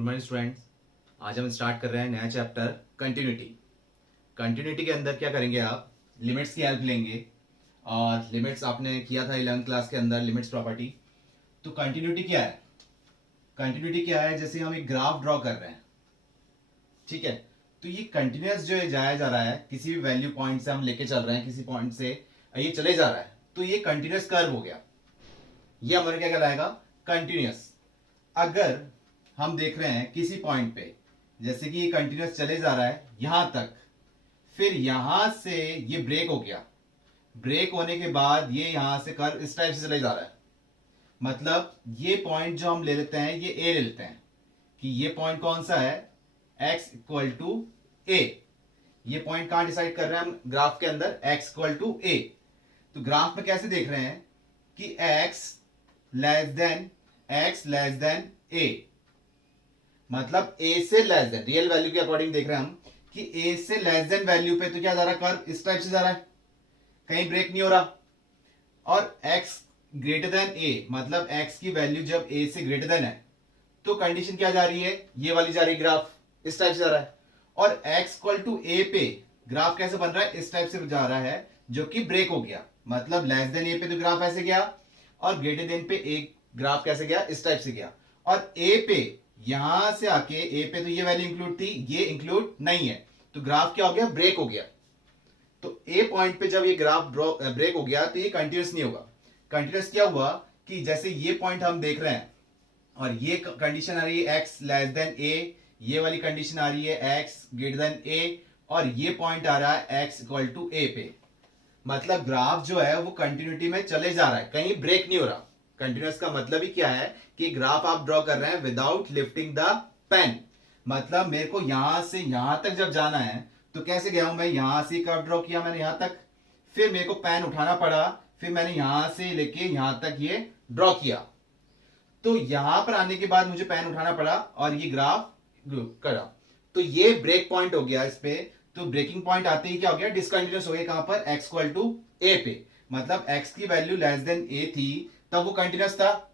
Good morning students. आज हम start कर रहे हैं नया चैप्टर कंटिन्यूटी। कंटिन्यूटी के अंदर क्या करेंगे, आप लिमिट्स की हेल्प लेंगे। और लिमिट्स आपने किया था 11th क्लास के अंदर, लिमिट्स प्रॉपर्टी। तो कंटिन्यूटी क्या है? कंटिन्यूटी क्या है? जैसे हम एक ग्राफ ड्रॉ कर रहे हैं, ठीक है, तो ये कंटिन्यूस जो है जाया जा रहा है, किसी भी वैल्यू पॉइंट से हम लेके चल रहे हैं, किसी पॉइंट से ये चले जा रहा है, तो ये कंटिन्यूस कर्व हो गया। ये हमारे क्या कहलाएगा? कंटिन्यूस। अगर हम देख रहे हैं किसी पॉइंट पे, जैसे कि ये कंटिन्यूस चले जा रहा है यहां तक, फिर यहां से ये ब्रेक हो गया, ब्रेक होने के बाद ये यहां से कर्व इस टाइप से चले जा रहा है। मतलब ये पॉइंट जो हम ले लेते हैं, ये ए ले लेते हैं कि ये पॉइंट कौन सा है, x इक्वल टू ए। ये पॉइंट कहां डिसाइड कर रहे हैं हम ग्राफ के अंदर, x इक्वल टू ए। तो ग्राफ में कैसे देख रहे हैं कि x लेस देन ए, मतलब a से लेस देन, रियल वैल्यू के अकॉर्डिंग देख रहे हैं हम कि a से लेस देन वैल्यू पे तो क्या जा रहा है, कर्व इस टाइप से जा रहा है, कहीं ब्रेक नहीं हो रहा। और x ग्रेटर देन a, मतलब x की वैल्यू जब a से ग्रेटर देन है तो कंडीशन क्या जा रही है, ये वाली जा रही है, ग्राफ इस टाइप से जा रहा है। और x इक्वल टू a पे ग्राफ कैसे बन रहा है, इस टाइप से जा रहा है, जो कि ब्रेक हो गया। मतलब लेस देन a पे तो ग्राफ ऐसे गया, और ग्रेटर देन पे एक ग्राफ कैसे गया, इस टाइप से गया। और a पे यहां से आके a पे तो ये वैल्यू इंक्लूड थी, ये इंक्लूड नहीं है, तो ग्राफ क्या हो गया, ब्रेक हो गया। तो a पॉइंट पे जब ये ग्राफ ब्रेक हो गया तो ये कंटिन्यूस नहीं होगा। कंटिन्यूस क्या हुआ कि जैसे ये पॉइंट हम देख रहे हैं और ये कंडीशन आ रही है x लेस देन a, ये वाली कंडीशन आ रही है x ग्रेटर देन a, और ये पॉइंट आ रहा है x इक्वल टू a पे। मतलब ग्राफ जो है वो कंटिन्यूटी में चले जा रहा है, कहीं ब्रेक नहीं हो रहा। कंटिन्यूस का मतलब ही क्या है कि ग्राफ आप ड्रॉ कर रहे हैं विदाउट लिफ्टिंग द पेन। मतलब मेरे को यहां से यहां तक जब जाना है तो कैसे गया हूं मैं, यहां से कर्व ड्रॉ किया मैंने यहां तक, फिर मेरे को पेन उठाना पड़ा, फिर मैंने यहां से लेके यहां तक ये ड्रॉ किया। तो यहां पर आने के बाद मुझे पेन उठाना पड़ा और ये ग्राफ करा, तो ये ब्रेक पॉइंट हो गया इस पे। तो ब्रेकिंग पॉइंट आते ही क्या हो गया, डिसकंटिन्यूस हो गया। कहां पर, x इक्वल टू a पे। मतलब x की वैल्यू लेस देन a थी तब वो कंटिन्यूस था,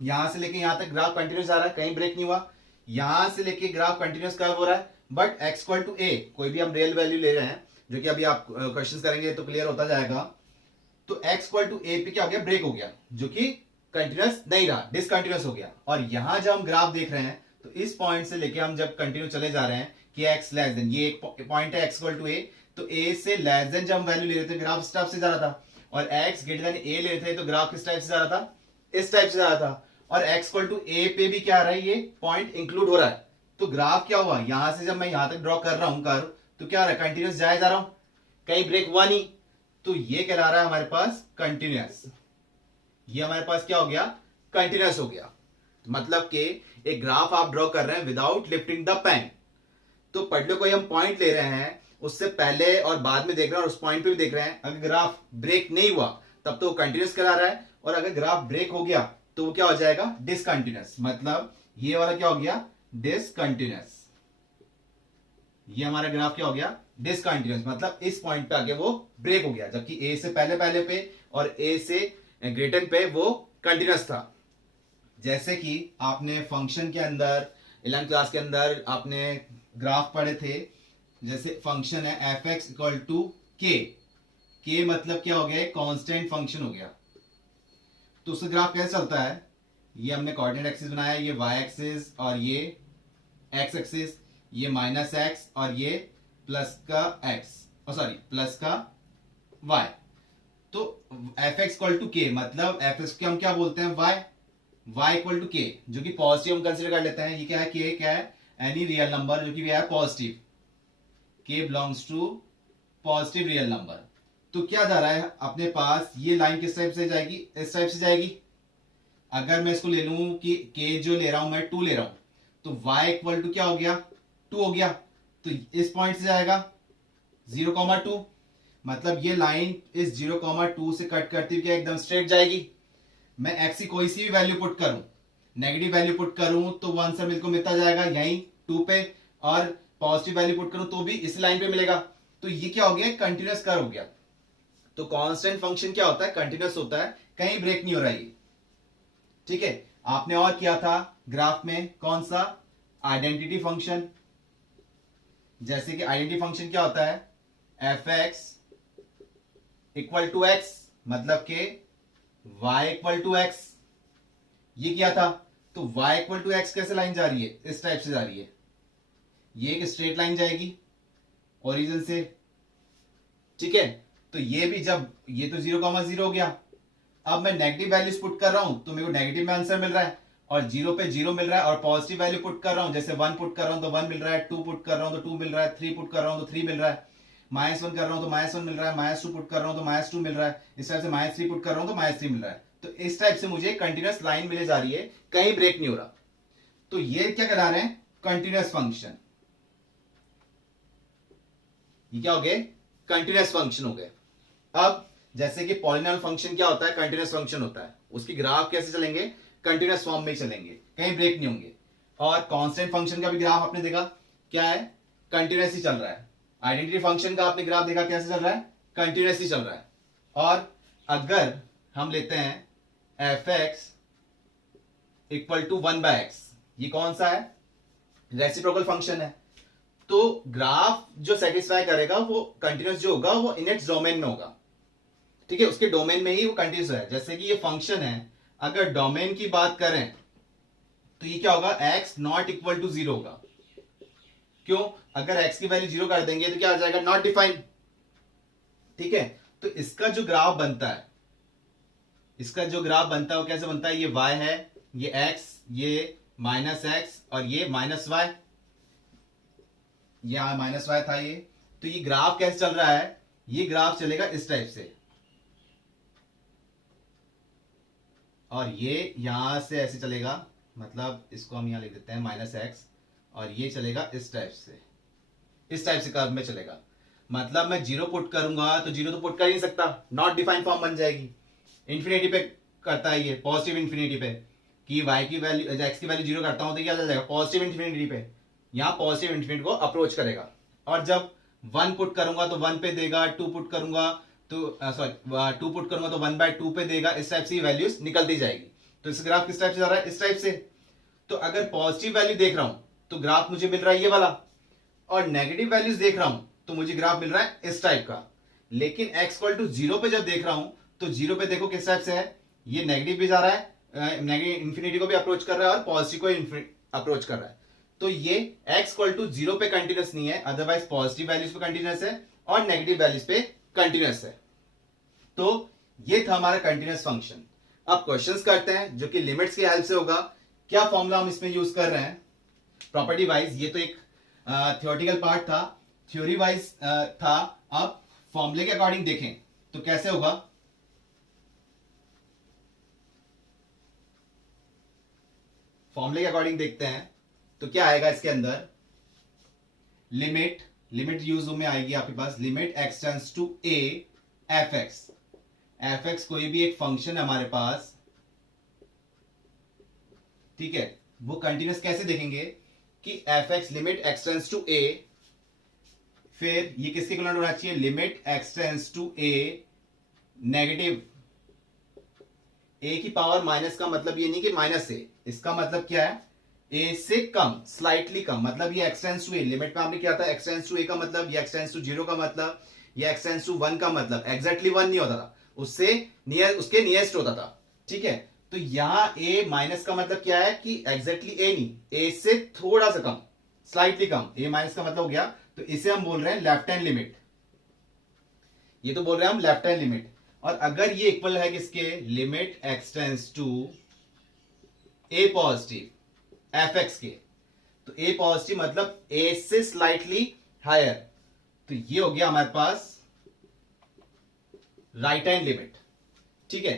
यहां से लेके यहां तक ग्राफ कंटिन्यूस आ रहा है, कहीं ब्रेक नहीं हुआ। यहां से लेके ग्राफ कंटिन्यूस कर्व हो रहा है, but x equal to a, कोई भी हम रियल वैल्यू ले रहे हैं, जो कि अभी आप क्वेश्चंस करेंगे तो क्लियर होता जाएगा। तो x इक्वल टू a पे क्या हो गया, ब्रेक हो गया, जो कि कंटिन्यूस नहीं रहा, डिसकंटिन्यूस हो गया। और यहां जब हम ग्राफ देख रहे हैं तो इस पॉइंट से लेके हम जब कंटिन्यू चले जा रहे हैं कि x लेस देन, ये एक पॉइंट है x इक्वल टू a, तो a से लेस देन जब हम वैल्यू ले रहे थे ग्राफ इस टाइप से जा रहा था, और x ग्रेटर देन a ले रहे थे तो ग्राफ किस टाइप से जा रहा था, इस टाइप से जा रहा था। और x इक्वल टू a पे भी क्या आ रहा है, ये पॉइंट इंक्लूड हो रहा है। तो ग्राफ क्या हुआ, यहां से जब मैं यहां तक ड्रॉ कर रहा हूं कर्व, तो क्या हो रहा है, कंटिन्यूस जाया जा रहा हूं, कहीं ब्रेक हुआ नहीं, तो ये कहला रहा है हमारे पास कंटिन्यूस। ये हमारे पास क्या हो गया, कंटिन्यूस हो गया। मतलब कि एक ग्राफ आप ड्रॉ कर रहे हैं विदाउट लिफ्टिंग द पेन। तो पढ़ लो, कोई हम पॉइंट ले रहे हैं, उससे पहले और बाद में देख रहे हैं और उस पॉइंट पे भी देख रहे हैं, अगर ग्राफ ब्रेक नहीं हुआ तब तो वो कंटिन्यूस करा रहा है, और अगर ग्राफ ब्रेक हो गया तो वो क्या हो जाएगा, डिसकंटिन्यूस। मतलब ये वाला क्या हो गया, डिसकंटिन्यूस। ये हमारा ग्राफ क्या हो गया, डिसकंटिन्यूस। मतलब इस पॉइंट पे आके वो ब्रेक हो गया, जबकि ए से पहले पहले पे और ए से ग्रेटर पे वो कंटिन्यूस था। जैसे कि आपने फंक्शन के अंदर 11th क्लास के अंदर आपने ग्राफ पढ़े थे, जैसे फंक्शन है एफ एक्स इक्वल टू के मतलब क्या हो गया, कांस्टेंट फंक्शन हो गया। तो उसका ग्राफ कैसे चलता है, ये हमने कोऑर्डिनेट एक्सिस बनाया, ये वाई एक्सिस और ये एक्स एक्सिस, ये माइनस एक्स और ये प्लस का एक्स, सॉरी प्लस का वाई। तो एफ एक्स इक्वल टू के, मतलब एफ एक्स को हम क्या बोलते हैं, वाई, y इक्वल टू के, जो कि पॉजिटिव हम कंसिडर कर लेते हैं। ये क्या है, k क्या है, एनी रियल नंबर जो कि है positive, k belongs to positive real number. तो क्या जा रहा है अपने पास, ये लाइन किस टाइप से जाएगी, इस टाइप से जाएगी। अगर मैं इसको ले लूं कि k जो ले रहा हूं मैं 2 ले रहा हूं, तो y इक्वल टू क्या हो गया, 2 हो गया। तो इस पॉइंट से जाएगा 0,2, मतलब ये लाइन इस 0,2 से कट करती हुई क्या एकदम स्ट्रेट जाएगी। मैं x की कोई सी भी वैल्यू पुट करूं, नेगेटिव वैल्यू पुट करूं तो वो आंसर मेरे को मिलता जाएगा यहीं 2 पे, और पॉजिटिव वैल्यू पुट करूं तो भी इस लाइन पे मिलेगा। तो ये क्या हो गया, कंटिन्यूस कर्व हो गया। तो कांस्टेंट फंक्शन क्या होता है, कंटिन्यूस होता है, कहीं ब्रेक नहीं हो रहा है। ठीक है, आपने और किया था ग्राफ में, कौन सा, आइडेंटिटी फंक्शन, जैसे कि आइडेंटिटी फंक्शन क्या होता है, F X equal to X, मतलब के y इक्वल टू एक्स, ये क्या था, तो y इक्वल टू एक्स कैसे लाइन जा रही है, इस टाइप से जा रही है, ये एक स्ट्रेट लाइन जाएगी ओरिजिन से, ठीक है। तो ये भी जब ये तो 0,0 हो गया, अब मैं नेगेटिव वैल्यूज पुट कर रहा हूं तो मेरे को नेगेटिव में आंसर मिल रहा है, और 0 पे 0 मिल रहा है, और पॉजिटिव वैल्यू पुट कर रहा हूं, जैसे 1 पुट कर रहा हूं तो 1 मिल रहा है, 2 पुट कर रहा हूं तो 2 मिल रहा है, 3 पुट कर रहा हूं तो 3 मिल रहा है, -1 कर रहा हूं तो -1 मिल रहा है, -2 पुट कर रहा हूं तो -2 मिल रहा है, इस टाइप से -3 पुट कर रहा हूं तो -3 मिल रहा है। तो इस टाइप से मुझे कंटिन्यूअस लाइन मिले जा रही है, कहीं ब्रेक नहीं हो रहा। तो ये क्या करा रहे हैं, कंटिन्यूअस फंक्शन। ये क्या हो गए, कंटिन्यूअस फंक्शन हो गए। अब जैसे कि पॉलिनॉमियल फंक्शन क्या होता है, कंटिन्यूअस फंक्शन होता है, उसकी ग्राफ कैसे चलेंगे, कंटिन्यूअस फॉर्म में चलेंगे, कहीं ब्रेक नहीं होंगे। और कांस्टेंट फंक्शन का भी ग्राफ आपने देखा क्या है, कंटिन्यूअस ही चल रहा है। आइडेंटिटी फंक्शन का आपने ग्राफ देखा कैसे चल रहा है, कंटिन्यूअस ही चल रहा है। और अगर हम लेते हैं F X equal to 1/x, ये कौन सा है, रेसिप्रोकल फंक्शन है, तो ग्राफ जो सेटिस्फाई करेगा वो कंटिन्यूअस जो होगा वो इन इट्स डोमेन में होगा, ठीक है, उसके डोमेन में ही वो कंटिन्यूअस है। जैसे कि ये फंक्शन है, अगर डोमेन की बात करें तो ये क्या होगा, x नॉट इक्वल टू 0 होगा। क्यों, अगर x की वैल्यू 0 कर देंगे तो क्या आ जाएगा, नॉट डिफाइंड, ठीक है। तो इसका जो ग्राफ बनता है, इसका जो ग्राफ बनता है वो कैसे बनता है, ये y है, ये x, ये -x और ये -y, यहां -y था ये। तो ये ग्राफ कैसे चल रहा है, ये ग्राफ चलेगा इस टाइप से, और ये यहां से ऐसे चलेगा, मतलब इसको हम यहां लिख देते हैं -x, और ये चलेगा इस टाइप से, इस टाइप से कर्व में चलेगा। मतलब मैं 0 पुट करूंगा तो 0 तो पुट कर ही नहीं सकता, नॉट डिफाइंड फॉर्म बन जाएगी। इंफिनिटी पे करता है ये, पॉजिटिव इंफिनिटी पे, कि y की वैल्यू x की वैल्यू 0 करता हूं तो क्या चल जाएगा, पॉजिटिव इंफिनिटी पे, यहां पॉजिटिव इंफिनिटी को अप्रोच करेगा। और जब 1 पुट करूंगा तो 1 पे देगा, 2 पुट करूंगा तो 2 पुट करूंगा तो 1/2 पे देगा, इस टाइप से वैल्यूज निकलती जाएगी। तो इस ग्राफ किस टाइप से जा रहा है, इस टाइप से। तो अगर पॉजिटिव वैल्यू देख रहा हूं तो ग्राफ मुझे मिल रहा है ये वाला, और नेगेटिव वैल्यूज देख रहा हूं तो मुझे ग्राफ मिल रहा है इस टाइप का। लेकिन x इक्वल टू 0 पे जब देख रहा हूं तो 0 पे देखो किस टाइप से है, ये नेगेटिव भी जा रहा है, नेगेटिव इंफिनिटी को भी अप्रोच कर रहा है और पॉजिटिव को अप्रोच कर रहा है। तो ये x इक्वल टू 0 पे कंटिन्यूअस नहीं है, अदरवाइज पॉजिटिव वैल्यूज पे कंटिन्यूअस है और नेगेटिव वैल्यूज पे कंटिन्यूअस है। तो ये था हमारा कंटिन्यूअस फंक्शन। अब क्वेश्चंस करते हैं जो कि लिमिट्स की हेल्प से होगा। क्या फॉर्मूला हम इसमें यूज कर रहे हैं प्रॉपर्टी वाइज, ये तो एक थियोरेटिकल पार्ट था, थ्योरी वाइज था। अब फॉर्मूले के अकॉर्डिंग देखें तो कैसे होगा। फॉर्मूले के अकॉर्डिंग देखते हैं तो क्या आएगा इसके अंदर, लिमिट, लिमिट यूज में आएगी आपके पास, limit x tends to a f x कोई भी एक फंक्शन है हमारे पास, ठीक है, वो कंटिन्यूअस कैसे देखेंगे कि F X limit x tends to a, फिर ये किसके इक्विवेलेंट होना चाहिए, limit x tends to a negative a की पावर माइनस का मतलब ये नहीं कि माइनस a, इसका मतलब क्या है, a से कम, स्लाइटली कम, मतलब ये x tends to a, limit में आपने क्या था, x टेंड्स टू a का मतलब, ये x टेंड्स टू 0 का मतलब, ये x टेंड्स टू 1 का मतलब, एग्जैक्टली 1 नहीं होता था, उससे नियर, उसके नियरेस्ट होता था, ठीक है। तो यहां a माइनस का मतलब क्या है कि एग्जैक्टली a नहीं, a से थोड़ा सा कम, स्लाइटली कम, a माइनस का मतलब हो गया, तो इसे हम बोल रहे हैं लेफ्ट हैंड लिमिट, ये तो बोल रहे हैं हम लेफ्ट हैंड लिमिट। और अगर ये इक्वल है किसके, limit x tends to a positive F X के, तो a पॉजिटिव मतलब a से स्लाइटली हायर, तो ये हो गया हमारे पास राइट हैंड लिमिट, ठीक है।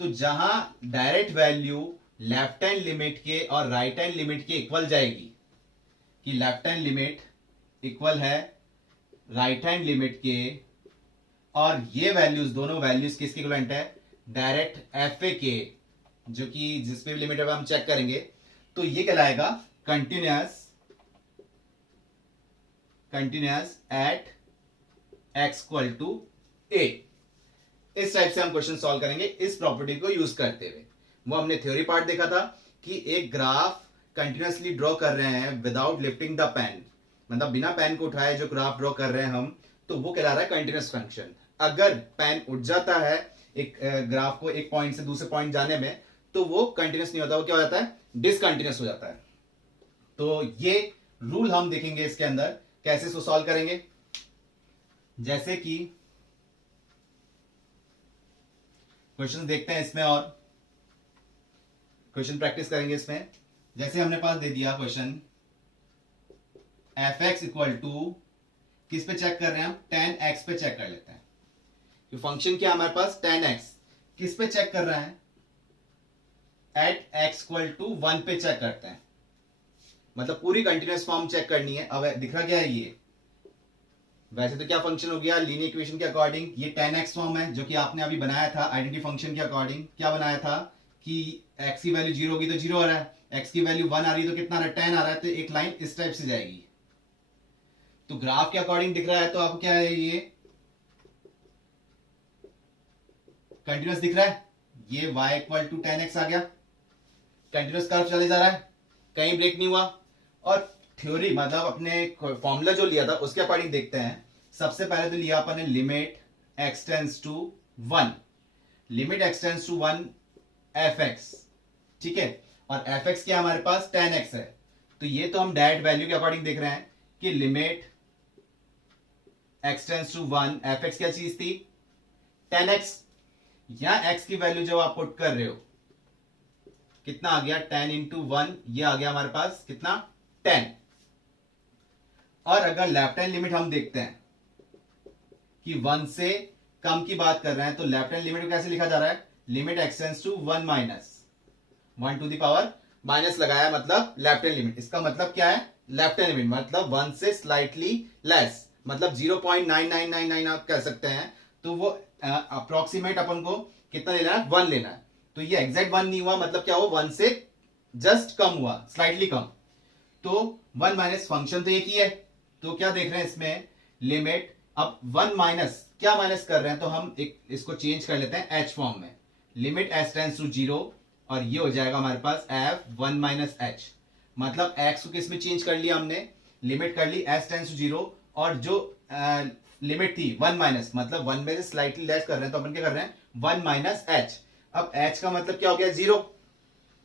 तो जहां direct value left hand limit के और राइट हैंड लिमिट के इक्वल जाएगी, कि लेफ्ट हैंड लिमिट इक्वल है राइट हैंड लिमिट के, और ये वैल्यूज, दोनों वैल्यूज किसके इक्विवेलेंट है, डायरेक्ट एफ ए के, जो कि जिस पे भी लिमिट है हम चेक करेंगे, तो ये कहलाएगा continuous, continuous at x equal to a। इस टाइप से हम क्वेश्चन सॉल्व करेंगे इस प्रॉपर्टी को यूज करते हुए। वो हमने थ्योरी पार्ट देखा था कि एक ग्राफ कंटिन्यूसली ड्रॉ कर रहे हैं विदाउट लिफ्टिंग द पेन, मतलब बिना पेन को उठाए जो ग्राफ ड्रॉ कर रहे हैं हम, तो वो कहला रहा है कंटिन्यूस फंक्शन। अगर पेन उठ जाता है एक ग्राफ को एक पॉइंट से दूसरे पॉइंट जाने में, तो वो कंटिन्यूस नहीं होता, वो क्या हो जाता है, डिसकंटिन्यूस हो जाता है। तो ये रूल हम देखेंगे इसके अंदर कैसे इसको सॉल्व करेंगे। जैसे कि क्वेश्चन देखते हैं इसमें और क्वेश्चन प्रैक्टिस करेंगे इसमें। जैसे हमने पास दे दिया question F X equal to, किस पे चेक कर रहे हैं हम, tan x पे चेक कर लेते हैं। तो फंक्शन क्या हमारे पास tan x, किस पे चेक कर रहे हैं, एट x इक्वल टू 1 पे चेक करते हैं, मतलब पूरी कंटिन्यूस फॉर्म चेक करनी है। अब दिख रहा क्या है ये, वैसे तो क्या फंक्शन हो गया लीनियर इक्वेशन के अकॉर्डिंग, ये tan x फॉर्म है जो कि आपने अभी बनाया था आइडेंटिटी फंक्शन के अकॉर्डिंग। क्या बनाया था कि x की वैल्यू 0 होगी तो 0 आ रहा है, x की वैल्यू 1 आ रही है तो कितना आ रहा है, tan आ रहा है, तो एक लाइन इस टाइप से जाएगी। तो ग्राफ के अकॉर्डिंग दिख रहा है, तो आपको क्या है, ये कंटिन्यूस दिख रहा है, ये y equal to tan x आ गया, कंटिन्यूस कर्व चले जा रहा है, कहीं ब्रेक नहीं हुआ। और थ्योरी मतलब अपने फॉर्मूला जो लिया था उसके अकॉर्डिंग देखते हैं। सबसे पहले तो लिया अपन ने limit x tends to 1, limit x tends to 1 fx, ठीक है, और fx क्या हमारे पास tan x है। तो ये तो हम डायरेक्ट वैल्यू के अकॉर्डिंग देख रहे हैं कि limit x tends to 1 fx क्या चीज थी, tan x। यहां x की वैल्यू जब आप पुट कर रहे हो कितना आ गया, tan इंटू 1, ये आ गया हमारे पास कितना 10। और अगर लेफ्ट हैंड लिमिट हम देखते हैं कि 1 से कम की बात कर रहे हैं, तो लेफ्ट हैंड लिमिट को कैसे लिखा जा रहा है, limit x tends to 1 minus 1 to the power minus लगाया, मतलब लेफ्ट हैंड लिमिट। इसका मतलब क्या है, लेफ्ट हैंड लिमिट मतलब 1 से स्लाइटली लेस, मतलब 0.9999 आप कह सकते हैं। तो वो अप्रोक्सीमेट अपन को कितना लेना है, 1 लेना है। तो ये एग्जैक्ट 1 नहीं हुआ, मतलब क्या हुआ, 1 से जस्ट कम हुआ, स्लाइटली कम। तो 1 माइनस फंक्शन तो एक ही है, तो क्या देख रहे हैं इसमें, लिमिट अब 1 माइनस, क्या माइनस कर रहे हैं, तो हम एक इसको चेंज कर लेते हैं h फॉर्म में, लिमिट h टेंड्स टू 0, और ये हो जाएगा हमारे पास f 1 माइनस h, मतलब x को किस में चेंज कर लिया हमने, लिमिट कर ली h टेंड्स टू 0, और जो लिमिट थी 1 माइनस, मतलब 1 में से स्लाइटली लेस कर रहे हैं, तो अपन क्या कर रहे हैं 1 माइनस h। अब h का मतलब क्या हो गया, 0,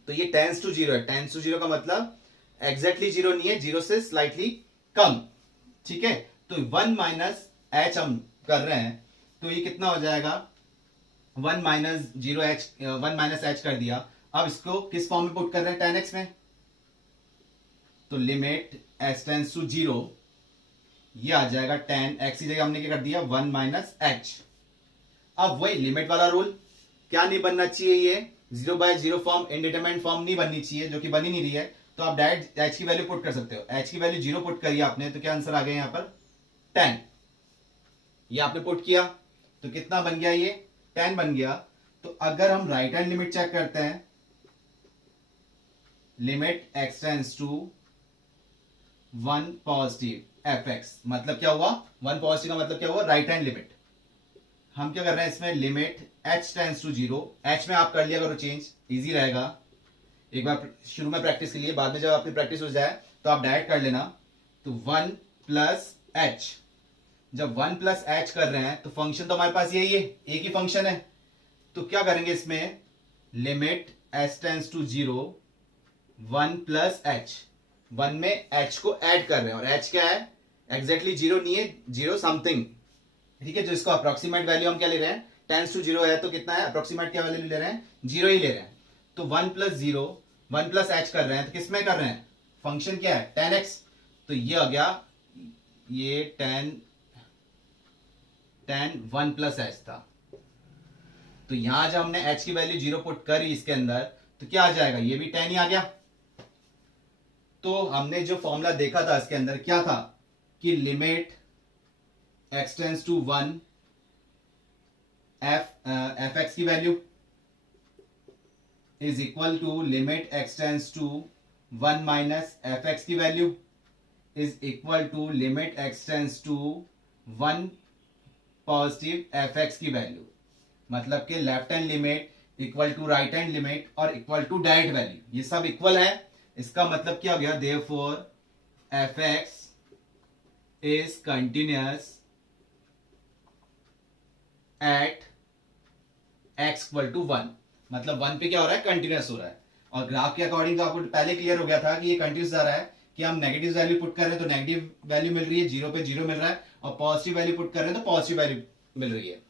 तो ये टेंस टू 0 है, टेंस टू 0 का मतलब एग्जैक्टली 0 नहीं है, 0 से स्लाइटली कम, ठीक है। तो 1 माइनस h हम कर रहे हैं, तो ये कितना हो जाएगा, 1 माइनस 0h, 1 माइनस h कर दिया। अब इसको किस फॉर्म में पुट कर रहे हैं, tan x में, तो लिमिट h टेंस टू 0, ये आ जाएगा tan x की जगह हमने क्या कर दिया 1 माइनस h। अब वही लिमिट वाला रूल, क्या नहीं बनना चाहिए, ये 0/0 फॉर्म, इनडिटरमिनेट फॉर्म नहीं बननी चाहिए, जो कि बनी नहीं रही है। तो आप डायरेक्ट h की वैल्यू पुट कर सकते हो, h की वैल्यू 0 पुट करिए आपने, तो क्या आंसर आ गया यहाँ पर 10, ये आपने पुट किया, तो कितना बन गया, ये 10 बन गया। तो अगर हम राइट हैंड लिमिट चेक करते हैं, limit x tends to 1 positive fx, मतलब क्या हुआ, 1 पॉजिटिव का मतलब क्या हुआ, राइट हैंड लिमिट। हम क्या कर रहे हैं इसमें, limit h tends to 0, h में आप कर लिया करो चेंज, इजी रहेगा, एक बार शुरू में प्रैक्टिस के लिए, बाद में जब आपकी प्रैक्टिस हो जाए तो आप डायरेक्ट कर लेना। तो 1 प्लस h, जब 1 प्लस h कर रहे हैं तो फंक्शन तो हमारे पास यही है, एक ही फंक्शन है। तो क्या करेंगे इसमें, limit h tends to 0 1 plus h, 1 में h को ऐड कर रहे हैं, और h क्या है, एग्जैक्टली 0 नहीं है, 0 समथिंग, ठीक है। जो इसको अप्रोक्सीमेट वैल्यू हम क्या ले रहे हैं, टेंस टू 0 है, तो कितना है, अप्रोक्सीमेट क्या वैल्यू ले रहे हैं, 0 ही ले रहे हैं। तो 1 प्लस 0 1 प्लस h कर रहे हैं, तो किसमें कर रहे हैं, फंक्शन क्या है tan x, तो ये आ गया, ये tan 1 प्लस h था। तो यहां जब हमने h की वैल्यू 0 पुट करी इसके अंदर, तो क्या आ जाएगा, ये भी tan ही आ गया। तो हमने जो फॉर्मूला देखा था इसके अंदर क्या था, कि limit x tends to 1 fx की value is equal to limit x tends to 1 minus fx की value is equal to limit x tends to 1 positive fx की वैल्यू। मतलब कि left hand limit equal to right hand limit और equal to direct value, ये सब इक्वल है, इसका मतलब क्या हो गया, therefore F x is continuous at x equal to 1, मतलब 1 पे क्या हो रहा है, कंटिन्यूअस हो रहा है। और ग्राफ के अकॉर्डिंग तो आपको पहले क्लियर हो गया था कि ये कंटिन्यूअस जा रहा है, कि हम नेगेटिव वैल्यू पुट कर रहे हैं तो नेगेटिव वैल्यू मिल रही है, जीरो पे जीरो मिल रहा है, और पॉजिटिव वैल्यू पुट कर रहे हैं तो पॉजिटिव वैल्यू मिल रही है,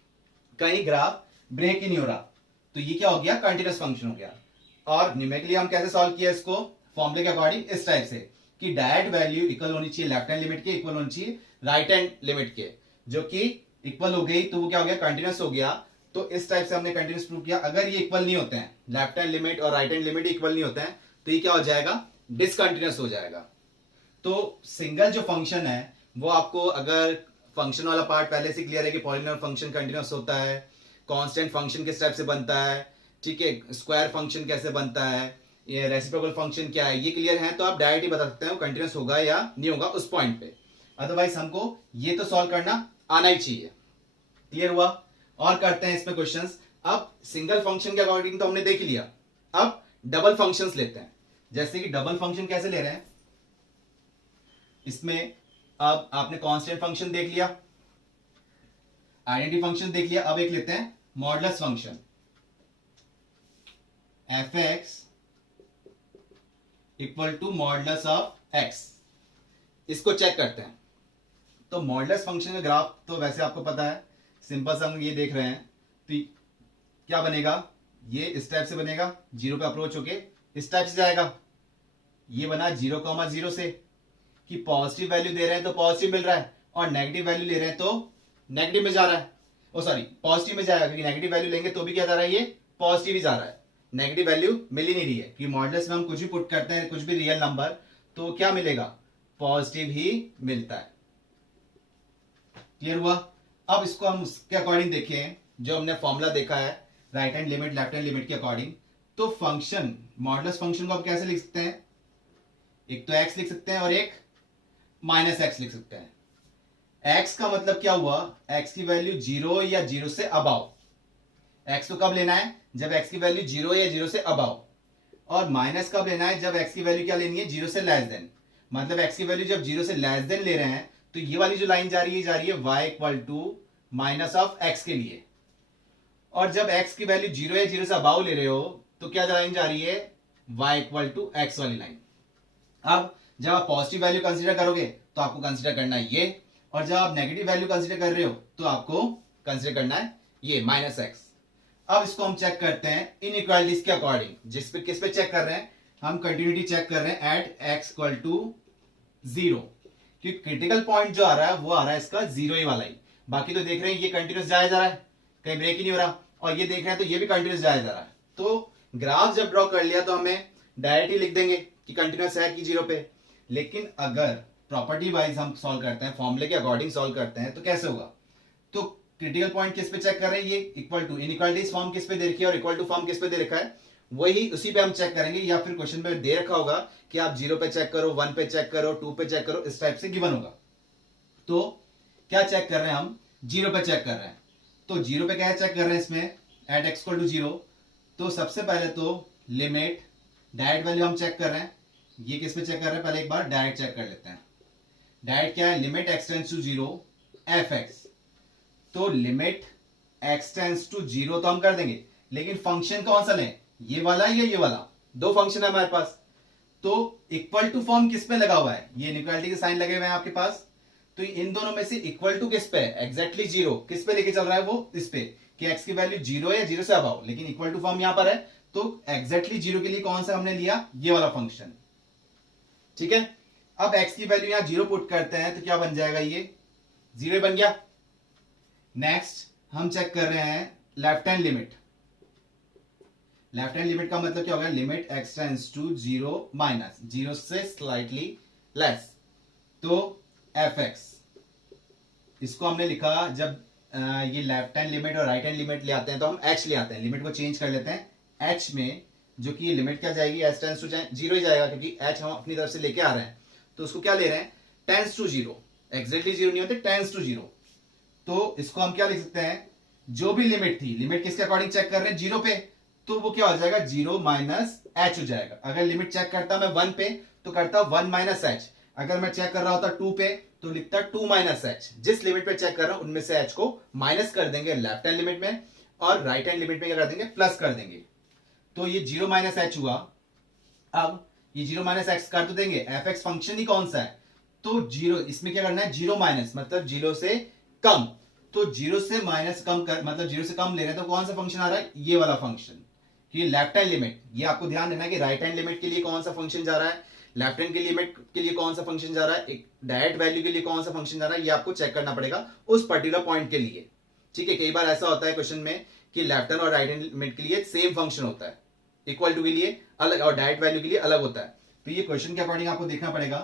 कहीं ग्राफ ब्रेक ही नहीं हो रहा। तो ये क्या हो गया, कंटिन्यूअस फंक्शन हो गया। और न्यूमेरिकली हम कैसे सॉल्व किया इसको, फॉर्मूले के अकॉर्डिंग इस टाइप से कि डायरेक्ट वैल्यू इक्वल होनी चाहिए लेफ्ट हैंड लिमिट के, इक्वल होनी चाहिए राइट हैंड लिमिट के, जो कि इक्वल हो गई तो वो क्या हो गया, कंटिन्यूअस हो गया। तो इस टाइप से हमने कंटिन्यूअस प्रूव किया। अगर ये इक्वल नहीं होते हैं, लेफ्ट हैंड लिमिट और राइट हैंड लिमिट इक्वल नहीं होते हैं, तो ये क्या हो जाएगा, डिसकंटिन्यूअस हो जाएगा। तो सिंगल जो फंक्शन है वो आपको, अगर फंक्शन वाला पार्ट पहले से क्लियर है कि पॉलिनोमियल फंक्शन कंटिन्यूअस होता है, कांस्टेंट फंक्शन किस टाइप से बनता है, ठीक है, स्क्वायर फंक्शन कैसे बनता है, ये रेसिप्रोकल फंक्शन क्या है, ये क्लियर है, तो आप डायरेक्ट ही बता सकते हैं कंटिन्यूअस होगा या नहीं होगा उस पॉइंट पे। अदरवाइज हमको ये तो सॉल्व करना आना ही चाहिए। क्लियर हुआ? और करते हैं इसमें क्वेश्चंस। अब सिंगल फंक्शन के अकॉर्डिंग तो हमने देख लिया, अब डबल फंक्शंस लेते हैं। जैसे कि डबल फंक्शन कैसे ले रहे हैं, इसमें अब आपने कांस्टेंट फंक्शन देख लिया, आइडेंटिटी फंक्शन देख लिया, अब एक लेते हैं modulus function, F X equal to modulus of X. इसको चेक करते हैं। तो मॉडुलस फंक्शन का ग्राफ तो वैसे आपको पता है, सिंपल सा हम ये देख रहे हैं, तो क्या बनेगा, ये इस टाइप से बनेगा, जीरो पे अप्रोच होके इस टाइप से जाएगा। ये बना 0,0 से, कि पॉजिटिव वैल्यू दे रहे हैं तो पॉजिटिव मिल रहा है, और नेगेटिव वैल्यू ले रहे हैं तो नेगेटिव में जा रहा है, ओ सॉरी पॉजिटिव में जाएगा, क्योंकि नेगेटिव वैल्यू लेंगे तो भी क्या जा रहा है, ये पॉजिटिव ही जा रहा है, नेगेटिव वैल्यू मिल ही नहीं रही है। कि मॉडुलस में हम कुछ भी पुट करते हैं, कुछ भी रियल नंबर, तो क्या मिलेगा, पॉजिटिव ही मिलता है। क्लियर हुआ? अब इसको हम उसके अकॉर्डिंग देखें, जो हमने फॉर्मूला देखा है right hand limit left hand limit के अकॉर्डिंग। तो फंक्शन, मॉडुलस फंक्शन को आप कैसे लिख सकते हैं, एक तो एक्स लिख सकते हैं और एक माइनस एक्स लिख सकते हैं। एक्स का मतलब क्या हुआ, एक्स की वैल्यू 0 या 0 से अबाव। एक्स तो कब लेना है, जब एक्स की वैल्यू 0 या 0 से अबाव। और माइनस कब लेना है, जब एक्स की वैल्यू क्या लेनी है, 0 से लेस देन। मतलब एक्स की वैल्यू जब 0 से लेस देन ले रहे हैं, तो ये वाली जो लाइन जा रही है y equal to minus of X के लिए। और जब x की वैल्यू 0 या 0 से अबाव ले रहे हो, तो क्या लाइन जा रही है, y इक्वल टू एक्स वाली लाइन। अब जब आप पॉजिटिव वैल्यू कंसीडर करोगे तो आपको कंसीडर करना है ये, और जब आप नेगेटिव वैल्यू कंसीडर कर रहे हो तो आपको कंसीडर करना है ये माइनस एक्स। अब इसको हम चेक करते हैं इनइक्वालिटीज के अकॉर्डिंग। जिस पे किस पे चेक कर रहे हैं, हम कंटिन्यूटी चेक कर रहे हैं एट एक्स इक्वल टू 0, क्योंकि क्रिटिकल पॉइंट जो आ रहा है वो आ रहा है इसका 0 ही वाला ही। बाकी तो देख रहे हैं ये कंटिन्यूस जाया जा रहा है, कहीं ब्रेक ही नहीं हो रहा, और ये देख रहे हैं तो ये भी कंटिन्यूस जाया जा रहा है। तो ग्राफ जब ड्रॉ कर लिया तो हमें डायरेक्ट ही लिख देंगे कि कंटिन्यूस है कि 0 पे। लेकिन अगर प्रॉपर्टी वाइज हम सॉल्व करते हैं, फॉर्मूले के अकॉर्डिंग सॉल्व करते हैं, तो कैसे होगा, तो क्रिटिकल पॉइंट किस पे चेक कर रहे हैं, ये इक्वल टू इनइक्वालिटीज फॉर्म किस पे दे रखी है और इक्वल टू फॉर्म किस पे दे रखा है, वही उसी पे हम चेक करेंगे। या फिर क्वेश्चन पे दे रखा होगा कि आप 0 पे चेक करो, 1 पे चेक करो, 2 पे चेक करो, इस टाइप से गिवन होगा। तो क्या चेक कर रहे हैं हम, 0 पे चेक कर रहे हैं। तो 0 पे क्या चेक कर रहे हैं, इसमें एट एक्स इक्वल टू 0। तो सबसे पहले तो लिमिट डायरेक्ट वैल्यू हम चेक कर रहे हैं। ये किस पे चेक कर रहे हैं, पहले एक बार डायरेक्ट चेक कर लेते हैं। डायरेक्ट क्या है, limit X tends to 0 F x. तो लिमिट एक्स टेंस टू 0 तो हम कर देंगे, लेकिन फंक्शन कौन सा लें, ये वाला या ये वाला, दो फंक्शन है हमारे पास। तो इक्वल टू फॉर्म किस पे लगा हुआ है, ये इनइक्वालिटी के साइन लगे हुए हैं आपके पास। तो इन दोनों में से इक्वल टू किस पे है, एग्जैक्टली 0 किस पे लेके चल रहा है, वो इस पे कि एक्स की वैल्यू 0 या 0 से अबाव। लेकिन इक्वल टू फॉर्म यहां पर है, तो एग्जैक्टली 0 के लिए कौन सा हमने लिया, ये वाला फंक्शन। ठीक है, अब x की वैल्यू यहां 0 पुट करते हैं तो क्या बन जाएगा, ये 0 बन गया। नेक्स्ट हम चेक कर रहे हैं left hand limit. Left hand limit का मतलब क्या होगा, limit x tends to 0 minus 0 से स्लाइटली लेस। तो fx, इसको हमने लिखा, जब ये लेफ्ट हैंड लिमिट और राइट हैंड लिमिट ले आते हैं तो हम h ले आते हैं, लिमिट को चेंज कर लेते हैं h में, जो कि लिमिट क्या जाएगी, h टेंस टू 0 ही जाएगा, क्योंकि h हम अपनी तरफ से लेके आ रहे हैं। तो उसको क्या ले रहे हैं, टेंस टू 0, एग्जैक्टली 0 नहीं होते, टेंस टू 0। तो इसको हम क्या लिख सकते हैं, जो भी लिमिट थी, लिमिट किसके अकॉर्डिंग चेक कर रहे हैं, 0 पे, तो वो क्या हो जाएगा, 0 माइनस एच हो जाएगा। अगर लिमिट चेक करता मैं 1 पे तो करता 1 माइनस एच, अगर मैं चेक कर रहा होता 2 पे तो लिखता 2 माइनस एच। जिस लिमिट पे चेक कर रहा हूं उनमें से एच को माइनस कर देंगे लेफ्ट हैंड लिमिट में, और राइट हैंड लिमिट में क्या कर देंगे, प्लस कर देंगे। तो ये 0 माइनस एच हुआ। अब ये 0 माइनस एक्स कर तो देंगे, एफ एक्स फंक्शन ही कौन सा है, तो 0, इसमें क्या करना है, 0 माइनस मतलब 0 से कम। तो 0 से माइनस कम कर मतलब 0 से कम ले रहे हैं, तो कौन सा फंक्शन आ रहा है, ये वाला फंक्शन। कि लेफ्ट हैंड लिमिट, ये आपको ध्यान देना है कि राइट हैंड लिमिट के लिए कौन सा फंक्शन जा रहा है, लेफ्ट हैंड के लिमिट के लिए कौन सा फंक्शन जा रहा है, एक डायरेक्ट वैल्यू के लिए कौन सा फंक्शन जा रहा है, ये आपको चेक करना पड़ेगा उस पर्टिकुलर पॉइंट के लिए। ठीक है, कई बार ऐसा होता है क्वेश्चन में कि लेफ्ट हैंड और राइट हैंड लिमिट के लिए सेम फंक्शन होता है, इक्वल टू के लिए अलग और डायरेक्ट वैल्यू के लिए अलग होता है। तो ये क्वेश्चन के अकॉर्डिंग आपको देखना पड़ेगा।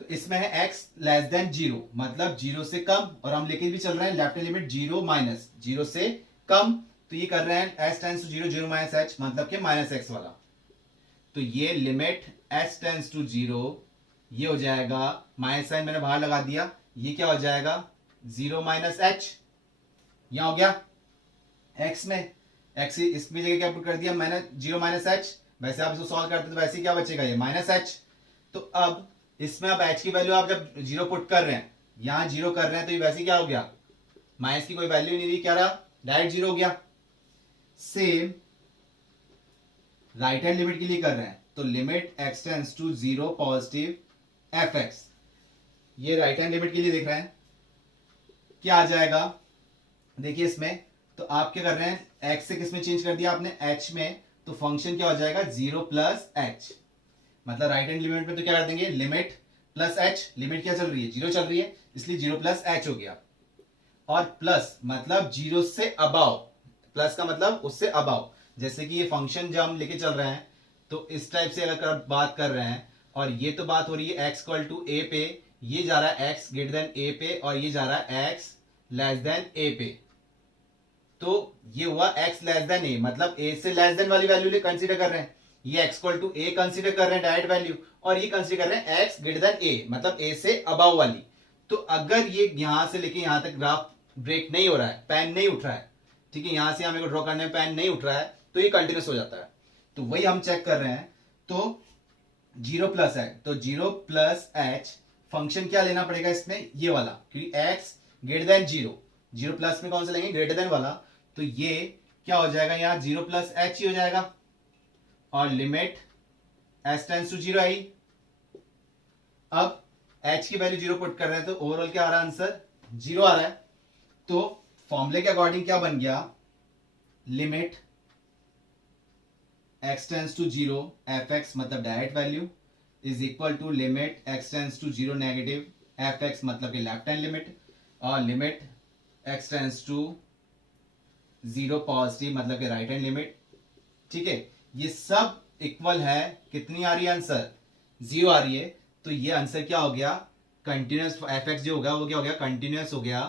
तो इसमें है x लेस देन 0 मतलब 0 से कम, और हम लेके भी चल रहे हैं लेफ्ट हैंड लिमिट 0 माइनस 0 से कम। तो ये कर रहे हैं s tends to 0 0 minus H मतलब कि माइनस एक्स वाला। तो ये लिमिट s टेंस टू 0, ये हो जाएगा, माइनस साइन मैंने बाहर लगा दिया, ये क्या हो जाएगा 0 माइनस एच। यहां हो गया x में, x इसमें जगह क्या पुट कर दिया मैंने 0 माइनस एच। वैसे आप इसको सॉल्व करते तो वैसे क्या बचेगा, ये माइनस एच। तो अब इसमें अब h की वैल्यू आप जब 0 पुट कर रहे हैं, यहां 0 कर रहे हैं, तो ये वैसे क्या हो गया, माइनस की कोई वैल्यू नहीं रही, क्या रहा, डायरेक्ट 0 हो गया। सेम राइट हैंड लिमिट के लिए कर रहे हैं, तो limit x tends to 0 positive F X, ये राइट हैंड लिमिट के लिए देख रहे हैं, क्या आ जाएगा, देखिए इसमें तो आप क्या कर रहे हैं, x से किस में चेंज कर दिया आपने, h में, तो फंक्शन क्या हो जाएगा 0 प्लस एच। मतलब राइट हैंड लिमिट में तो क्या कर देंगे, लिमिट प्लस एच, लिमिट क्या चल रही है 0 चल रही है, इसलिए 0 प्लस एच हो गया। और प्लस मतलब 0 से अबाव, प्लस का मतलब उससे अबाव, जैसे कि ये फंक्शन जब हम लेके चल रहे हैं तो इस टाइप से अगर बात कर रहे हैं, और ये तो बात हो रही है x इक्वल टू ए पे, ये जा रहा है x ग्रेटर देन ए पे, और ये जा रहा है x लेस देन ए पे। तो ये हुआ x लेस देन ए, मतलब a से लेस देन वाली वैल्यू कंसीडर कर रहे हैं, ये x इक्वल टू ए कंसीडर कर रहे हैं डायरेक्ट वैल्यू, और ये कंसीडर कर रहे हैं x ग्रेटर देन a मतलब a से अबव वाली। तो अगर ये यहां से लेके यहां तक ग्राफ ब्रेक नहीं हो रहा है, पैन नहीं उठ रहा है, ठीक है, यहां से हमें को ड्रॉ करने में पैन नहीं उठ रहा है, तो ये कंटिन्यूस हो जाता है। तो वही हम चेक कर रहे हैं। तो 0 प्लस एच, तो 0 प्लस एच फंक्शन क्या लेना पड़ेगा इसमें, ये वाला, क्योंकि x ग्रेटर देन 0, 0 प्लस में कौन सा लेंगे, ग्रेटर देन वाला। तो ये क्या हो जाएगा, यहां 0 प्लस एच ही हो जाएगा, और लिमिट s टेंस टू 0 आई। अब h की वैल्यू 0 पुट कर रहे हैं, तो ओवरऑल क्या आ रहा है, आंसर 0 आ रहा है। तो फॉर्मूले के अकॉर्डिंग क्या बन गया, limit x tends to 0 F x मतलब direct value is equal to limit x tends to 0 negative f x मतलब कि लेफ्ट हैंड लिमिट, और limit x tends to 0 positive मतलब कि राइट हैंड लिमिट। ठीक है, ये सब इक्वल है, कितनी आ रही है आंसर, 0 आ रही है। तो ये आंसर क्या हो गया, कंटिन्यूअस एफ एक्स जो होगा वो क्या हो गया, कंटिन्यूअस हो गया,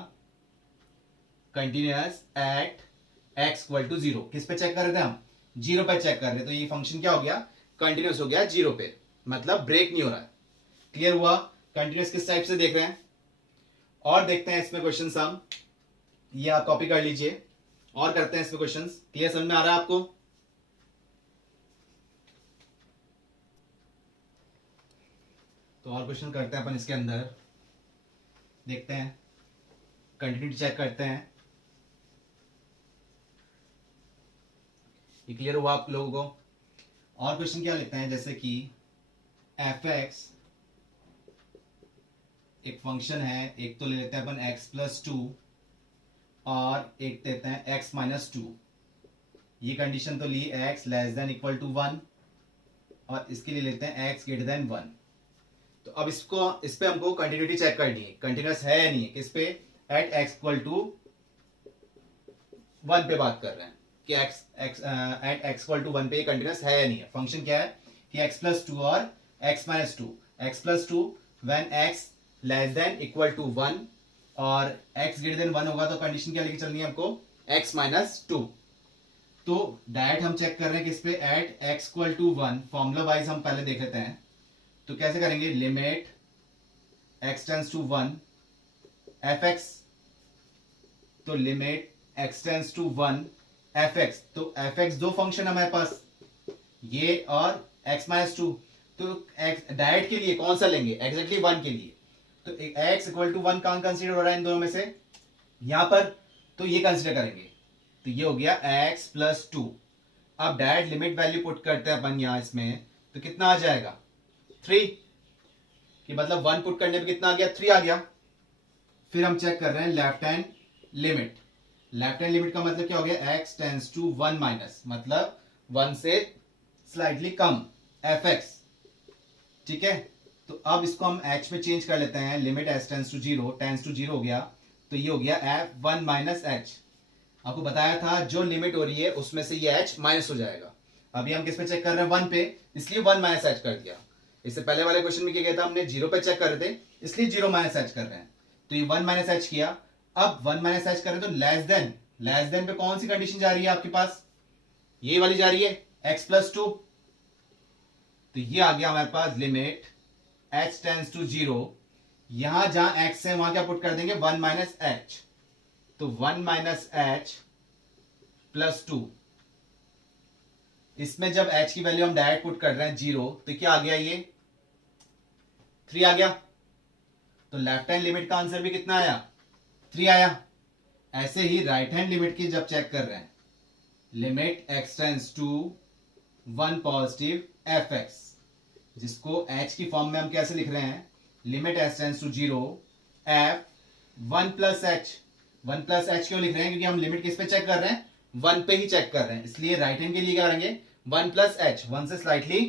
continuous at x equal to 0। किस पे चेक कर रहे थे हम, 0 पे चेक कर रहे थे, तो ये फंक्शन क्या हो गया, कंटिन्यूअस हो गया 0 पे, मतलब ब्रेक नहीं हो रहा है। क्लियर हुआ, कंटिन्यूअस किस टाइप से देख रहे हैं। और देखते हैं इसमें क्वेश्चन हम, ये आप कॉपी कर लीजिए और करते हैं इसमें क्वेश्चन। क्लियर, समझ में आ रहा है आपको। तो और क्वेश्चन करते हैं अपन इसके अंदर, देखते हैं, कंटिन्यूटी चेक करते हैं। ये क्लियर हुआ आप लोगों को। और क्वेश्चन क्या लेते हैं, जैसे कि एफ एक्स एक फंक्शन है, एक तो ले लेते हैं अपन x प्लस 2 और एक देते हैं x माइनस 2। ये कंडीशन तो ली x less than equal to 1, और इसके लिए लेते हैं x ग्रेटर देन 1। तो अब इस पे हमको कंटिन्यूटी चेक करनी है, कंटिन्यूअस है या नहीं है, किस पे, एट x इक्वल टू 1 पे बात कर रहे हैं कि एट x इक्वल टू 1 पे कंटिन्यूअस है या नहीं है। फंक्शन क्या है कि x प्लस 2 और x minus 2, x plus 2 when x less than equal to 1 और x ग्रेटर देन 1 होगा, तो कंडीशन क्या लेके चलनी है हमको, x माइनस 2। तो डायरेक्ट हम चेक कर रहे हैं किस पे, at x equal to 1, formula wise हम पहले देख लेते हैं। तो कैसे करेंगे, limit x tends to 1 f x, तो limit x tends to 1 f x, तो एफ एक्स दो फंक्शन है हमारे पास, ये और एक्स माइनस टू। तो एक्स डायरेक्ट के लिए कौन सा लेंगे, एग्जैक्टली वन के लिए, तो एक्स इक्वल टू वन कौन कंसिडर हो रहा है इन दोनों में से, यहां पर, तो ये कंसिडर करेंगे, तो ये हो गया एक्स प्लस टू। अब डायरेक्ट लिमिट वैल्यू पुट करते हैं अपन यहां इसमें, तो कितना आ जाएगा 3, कि मतलब 1 पुट करने पे कितना आ गया 3 आ गया। फिर हम चेक कर रहे हैं left hand limit. Left hand limit का मतलब क्या हो गया, x टेंस टू 1 माइनस, मतलब 1 से स्लाइटली कम एफ एक्स, ठीक है। तो अब इसको हम h में चेंज कर लेते हैं, limit s tends to zero हो गया, तो ये हो गया एफ वन माइनस एच। आपको बताया था जो लिमिट हो रही है उसमें से ये h माइनस हो जाएगा। अभी हम किस पे चेक कर रहे हैं, 1 पे, इसलिए 1 माइनस एच कर दिया। इससे पहले वाले क्वेश्चन में क्या किया था हमने, 0 पे चेक कर रहे थे, इसलिए 0 माइनस एच कर रहे हैं, तो ये 1 माइनस एच किया। अब 1 माइनस एच कर रहे तो लेस देन पे कौन सी कंडीशन जा रही है आपके पास, ये वाली जा रही है x प्लस टू, तो ये आ गया हमारे पास limit h tends to zero. यहां जहां x है वहां क्या पुट कर देंगे 1 माइनस एच, तो 1 माइनस एच प्लस टू। इसमें जब h की वैल्यू हम डायरेक्ट पुट कर रहे हैं 0, तो क्या आ गया, ये 3 आ गया। तो लेफ्ट हैंड लिमिट का आंसर भी कितना आया, 3 आया। ऐसे ही राइट हैंड लिमिट की जब चेक कर रहे हैं, limit x tends to 1 positive F x, जिसको h की फॉर्म में हम कैसे लिख रहे हैं, limit s tends to zero f 1 plus h. 1 plus h क्यों लिख रहे हैं, क्योंकि हम लिमिट किस पे चेक कर रहे हैं, 1 पे ही चेक कर रहे हैं, इसलिए राइट हैंड के लिए क्या करेंगे 1 प्लस एच, 1 से स्लाइटली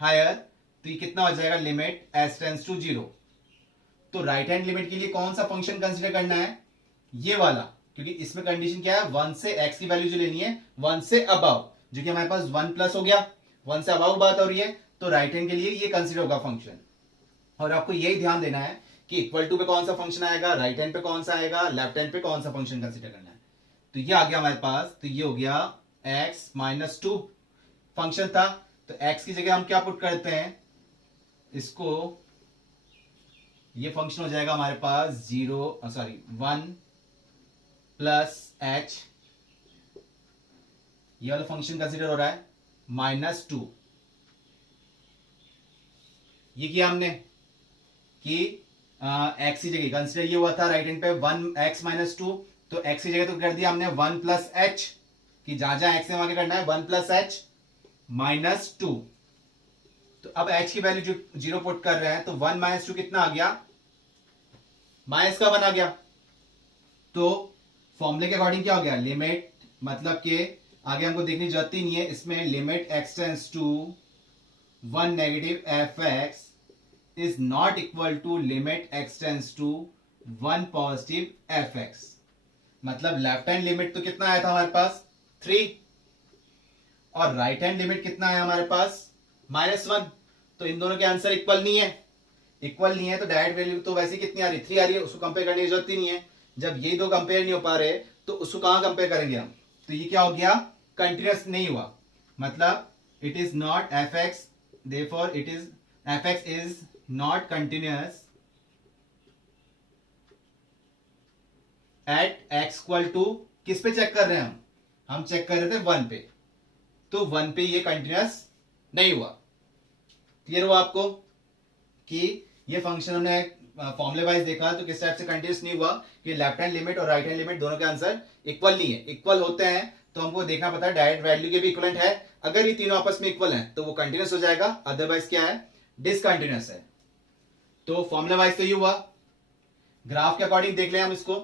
हायर, तो ये कितना हो जाएगा, limit s tends to zero. तो राइट हैंड लिमिट के लिए कौन सा फंक्शन कंसीडर करना है, ये वाला, क्योंकि इसमें कंडीशन क्या है, 1 से x की वैल्यू जो लेनी है 1 से अबव, जो कि हमारे पास 1 प्लस हो गया, 1 से अबव बात हो रही है, तो राइट हैंड के लिए ये कंसीडर होगा फंक्शन। और आपको यही ध्यान देना है कि इक्वल टू पे कौन सा फंक्शन आएगा, राइट हैंड पे कौन सा आएगा, लेफ्ट हैंड पे कौन सा फंक्शन कंसीडर करना है। तो ये आ गया हमारे पास, तो ये हो गया x माइनस टू फंक्शन था, तो x की जगह हम क्या पुट करते हैं, इसको, ये फंक्शन हो जाएगा हमारे पास 1 प्लस एच, ये वाला फंक्शन कंसीडर हो रहा है माइनस टू। ये किया हमने कि x की जगह कंसीडर ये हुआ था राइट हैंड पे 1x माइनस टू, तो x की जगह तो कर दिया हमने 1 प्लस एच, कि जहां जहां x है वहां क्या करना है 1 प्लस एच माइनस टू। तो अब h की वैल्यू जो 0 पुट कर रहे हैं, तो 1 माइनस टू कितना आ गया, माइनस का 1 आ गया। तो फॉर्मूले के अकॉर्डिंग क्या हो गया, लिमिट, मतलब कि आगे हमको देखने की जरूरत ही नहीं है, इसमें limit x tends to 1 negative f x is not equal to limit x tends to 1 positive F x. मतलब लेफ्ट हैंड लिमिट तो कितना आया था हमारे पास 3, और राइट हैंड लिमिट कितना है हमारे पास -1। तो इन दोनों के आंसर इक्वल नहीं है, इक्वल नहीं है, तो डायरेक्ट वैल्यू तो वैसे कितनी आ रही है 3 आ रही है, उसको कंपेयर करने की जरूरत ही नहीं है। जब ये दो कंपेयर नहीं हो पा रहे तो उसको कहां कंपेयर करेंगे हम, तो ये क्या हो गया, कंटिन्यूअस नहीं हुआ, मतलब it is not f x, therefore it is f x is not continuous at x equal to, किस पे चेक कर रहे हैं हम चेक कर रहे थे 1 पे, तो 1 पे ये कंटिन्यूअस नहीं हुआ। क्लियर हुआ आपको कि ये फंक्शन हमने फॉर्मूले वाइज देखा तो किस टाइप से कंटिन्यूअस नहीं हुआ, कि लेफ्ट हैंड लिमिट और राइट हैंड लिमिट दोनों के आंसर इक्वल नहीं है। इक्वल होते हैं तो हमको देखना पड़ता है डायरेक्ट वैल्यू के भी इक्वलेंट है, अगर ये तीनों आपस में इक्वल हैं तो वो कंटिन्यूअस हो जाएगा, अदरवाइज क्या है, डिसकंटिन्यूअस है। तो फॉर्मूला वाइज तो ये हुआ, ग्राफ के अकॉर्डिंग देख लें हम इसको,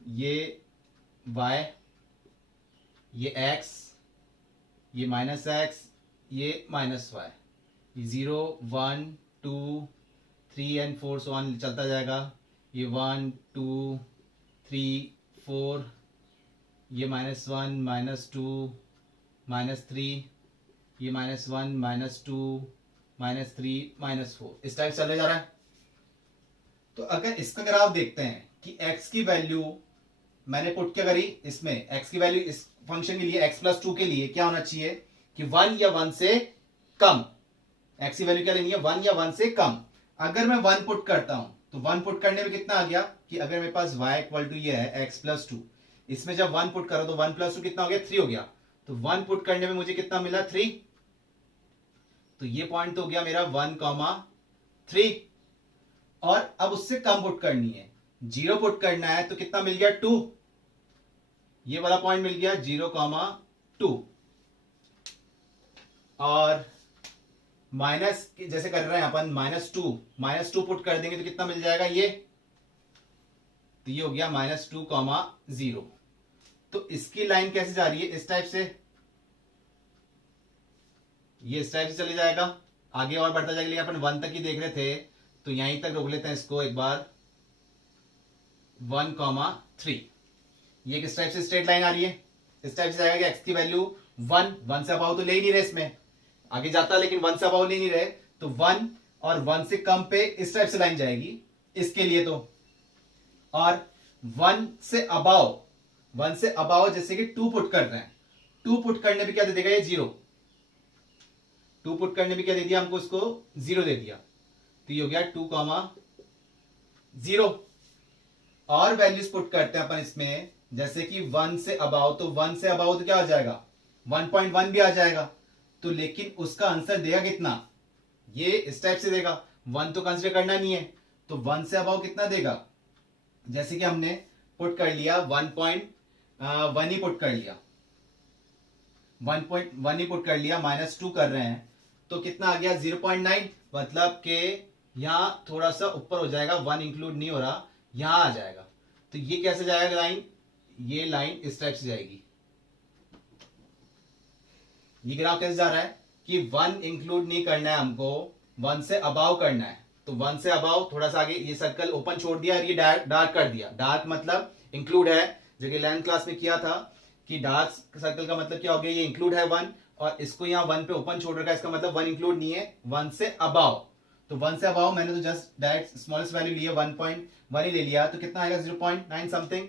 ये y, ये x, ये माइनस एक्स, ये minus y, 0 1 2 3 and 4 so on चलता जाएगा, ये 1 2 3 4, ये -1 -2 -3, ये -1 -2 -3 -4, इस टाइप चले जा रहा है। तो अगर इसका ग्राफ देखते हैं कि x की वैल्यू मैंने पुट क्या करी, इसमें x की वैल्यू इस फंक्शन के लिए x प्लस टू के लिए क्या होना चाहिए कि 1 या 1 से कम, x की वैल्यू क्या लेनी है 1 या 1 से कम। अगर मैं 1 पुट करता हूं तो 1 पुट करने में कितना आ गया कि अगर मेरे पास y इक्वल टू ये है x प्लस 2, इसमें जब 1 पुट करो तो 1 प्लस 2 कितना हो गया 3 हो गया, तो 1 पुट करने में मुझे कितना मिला 3, तो ये पॉइंट तो हो गया मेरा 1,3। और अब उससे कम पुट करनी है, 0 पुट करना है तो कितना मिल गया 2, ये वाला पॉइंट मिल गया 0,2। और माइनस जैसे कर रहे हैं अपन -2 पुट कर देंगे तो कितना मिल जाएगा ये, तो ये हो गया -2,0। तो इसकी लाइन कैसे जा रही है, इस टाइप से, ये इस टाइप से चले जाएगा, आगे और बढ़ता जाएगा, लेकिन अपन 1 तक ही देख रहे थे तो यहीं तक रोक लेते हैं इसको एक बार, 1,3। ये किस टाइप से स्ट्रेट लाइन आ रही है, इस टाइप से जाएगा कि x की वैल्यू 1 से अबाउ तो ले ही नहीं रहे, इसमें आगे जाता है लेकिन 1 से अबाउ ले नहीं रहे, तो 1 और 1 से कम पे इस टाइप से लाइन जाएगी इसके लिए तो, और 1 से अबाउ जैसे कि 2 पुट कर रहे हैं, 2 पुट करने पे क्या दे देगा ये 0, 2 पुट करने पे क्या दे दिया हमको, इसको 0 दे दिया, तो ये हो गया 2,0। और वैल्यूज पुट करते हैं अपन इसमें, जैसे कि 1 से अबाउ, तो 1 से अबाउ तो क्या आ जाएगा 1.1 भी आ जाएगा, तो लेकिन उसका आंसर देगा कितना, ये इस टाइप से देगा, 1 तो कंसिडर करना नहीं है, तो 1 से अबाउ कितना देगा, जैसे कि हमने पुट कर लिया 1.1 ही पुट कर लिया, 1.1 ही पुट कर लिया, -2 कर रहे हैं तो कितना आ गया 0.9, मतलब के यहां थोड़ा सा ऊपर हो जाएगा, 1 इंक्लूड नहीं हो रहा, यहां आ जाएगा, तो ये कैसे जाएगा लाइन, ये लाइन इस टाइप से जाएगी, ये ग्राफ कैसे जा रहा है कि 1 इंक्लूड नहीं करना है हमको, 1 से अबाउ करना है, तो 1 से अबाउ थोड़ा सा आगे ये सर्कल ओपन छोड़ दिया और ये डार्क कर दिया, डार्क मतलब इंक्लूड है, जो कि 11th क्लास में किया था कि डार्क सर्कल का मतलब क्या हो गया, ये इंक्लूड है 1, और इसको यहाँ 1 पे ओपन छोड़ रखा है, इसका मतलब 1 इंक्लूड नहीं है, 1 से अबाउ, तो 1 से अबाउ मैंने तो जस्ट डायरेक्ट स्मॉलेस्ट वैल्यू लिया 1.1 ही ले लिया, तो कितना आएगा 0.9 समथिंग,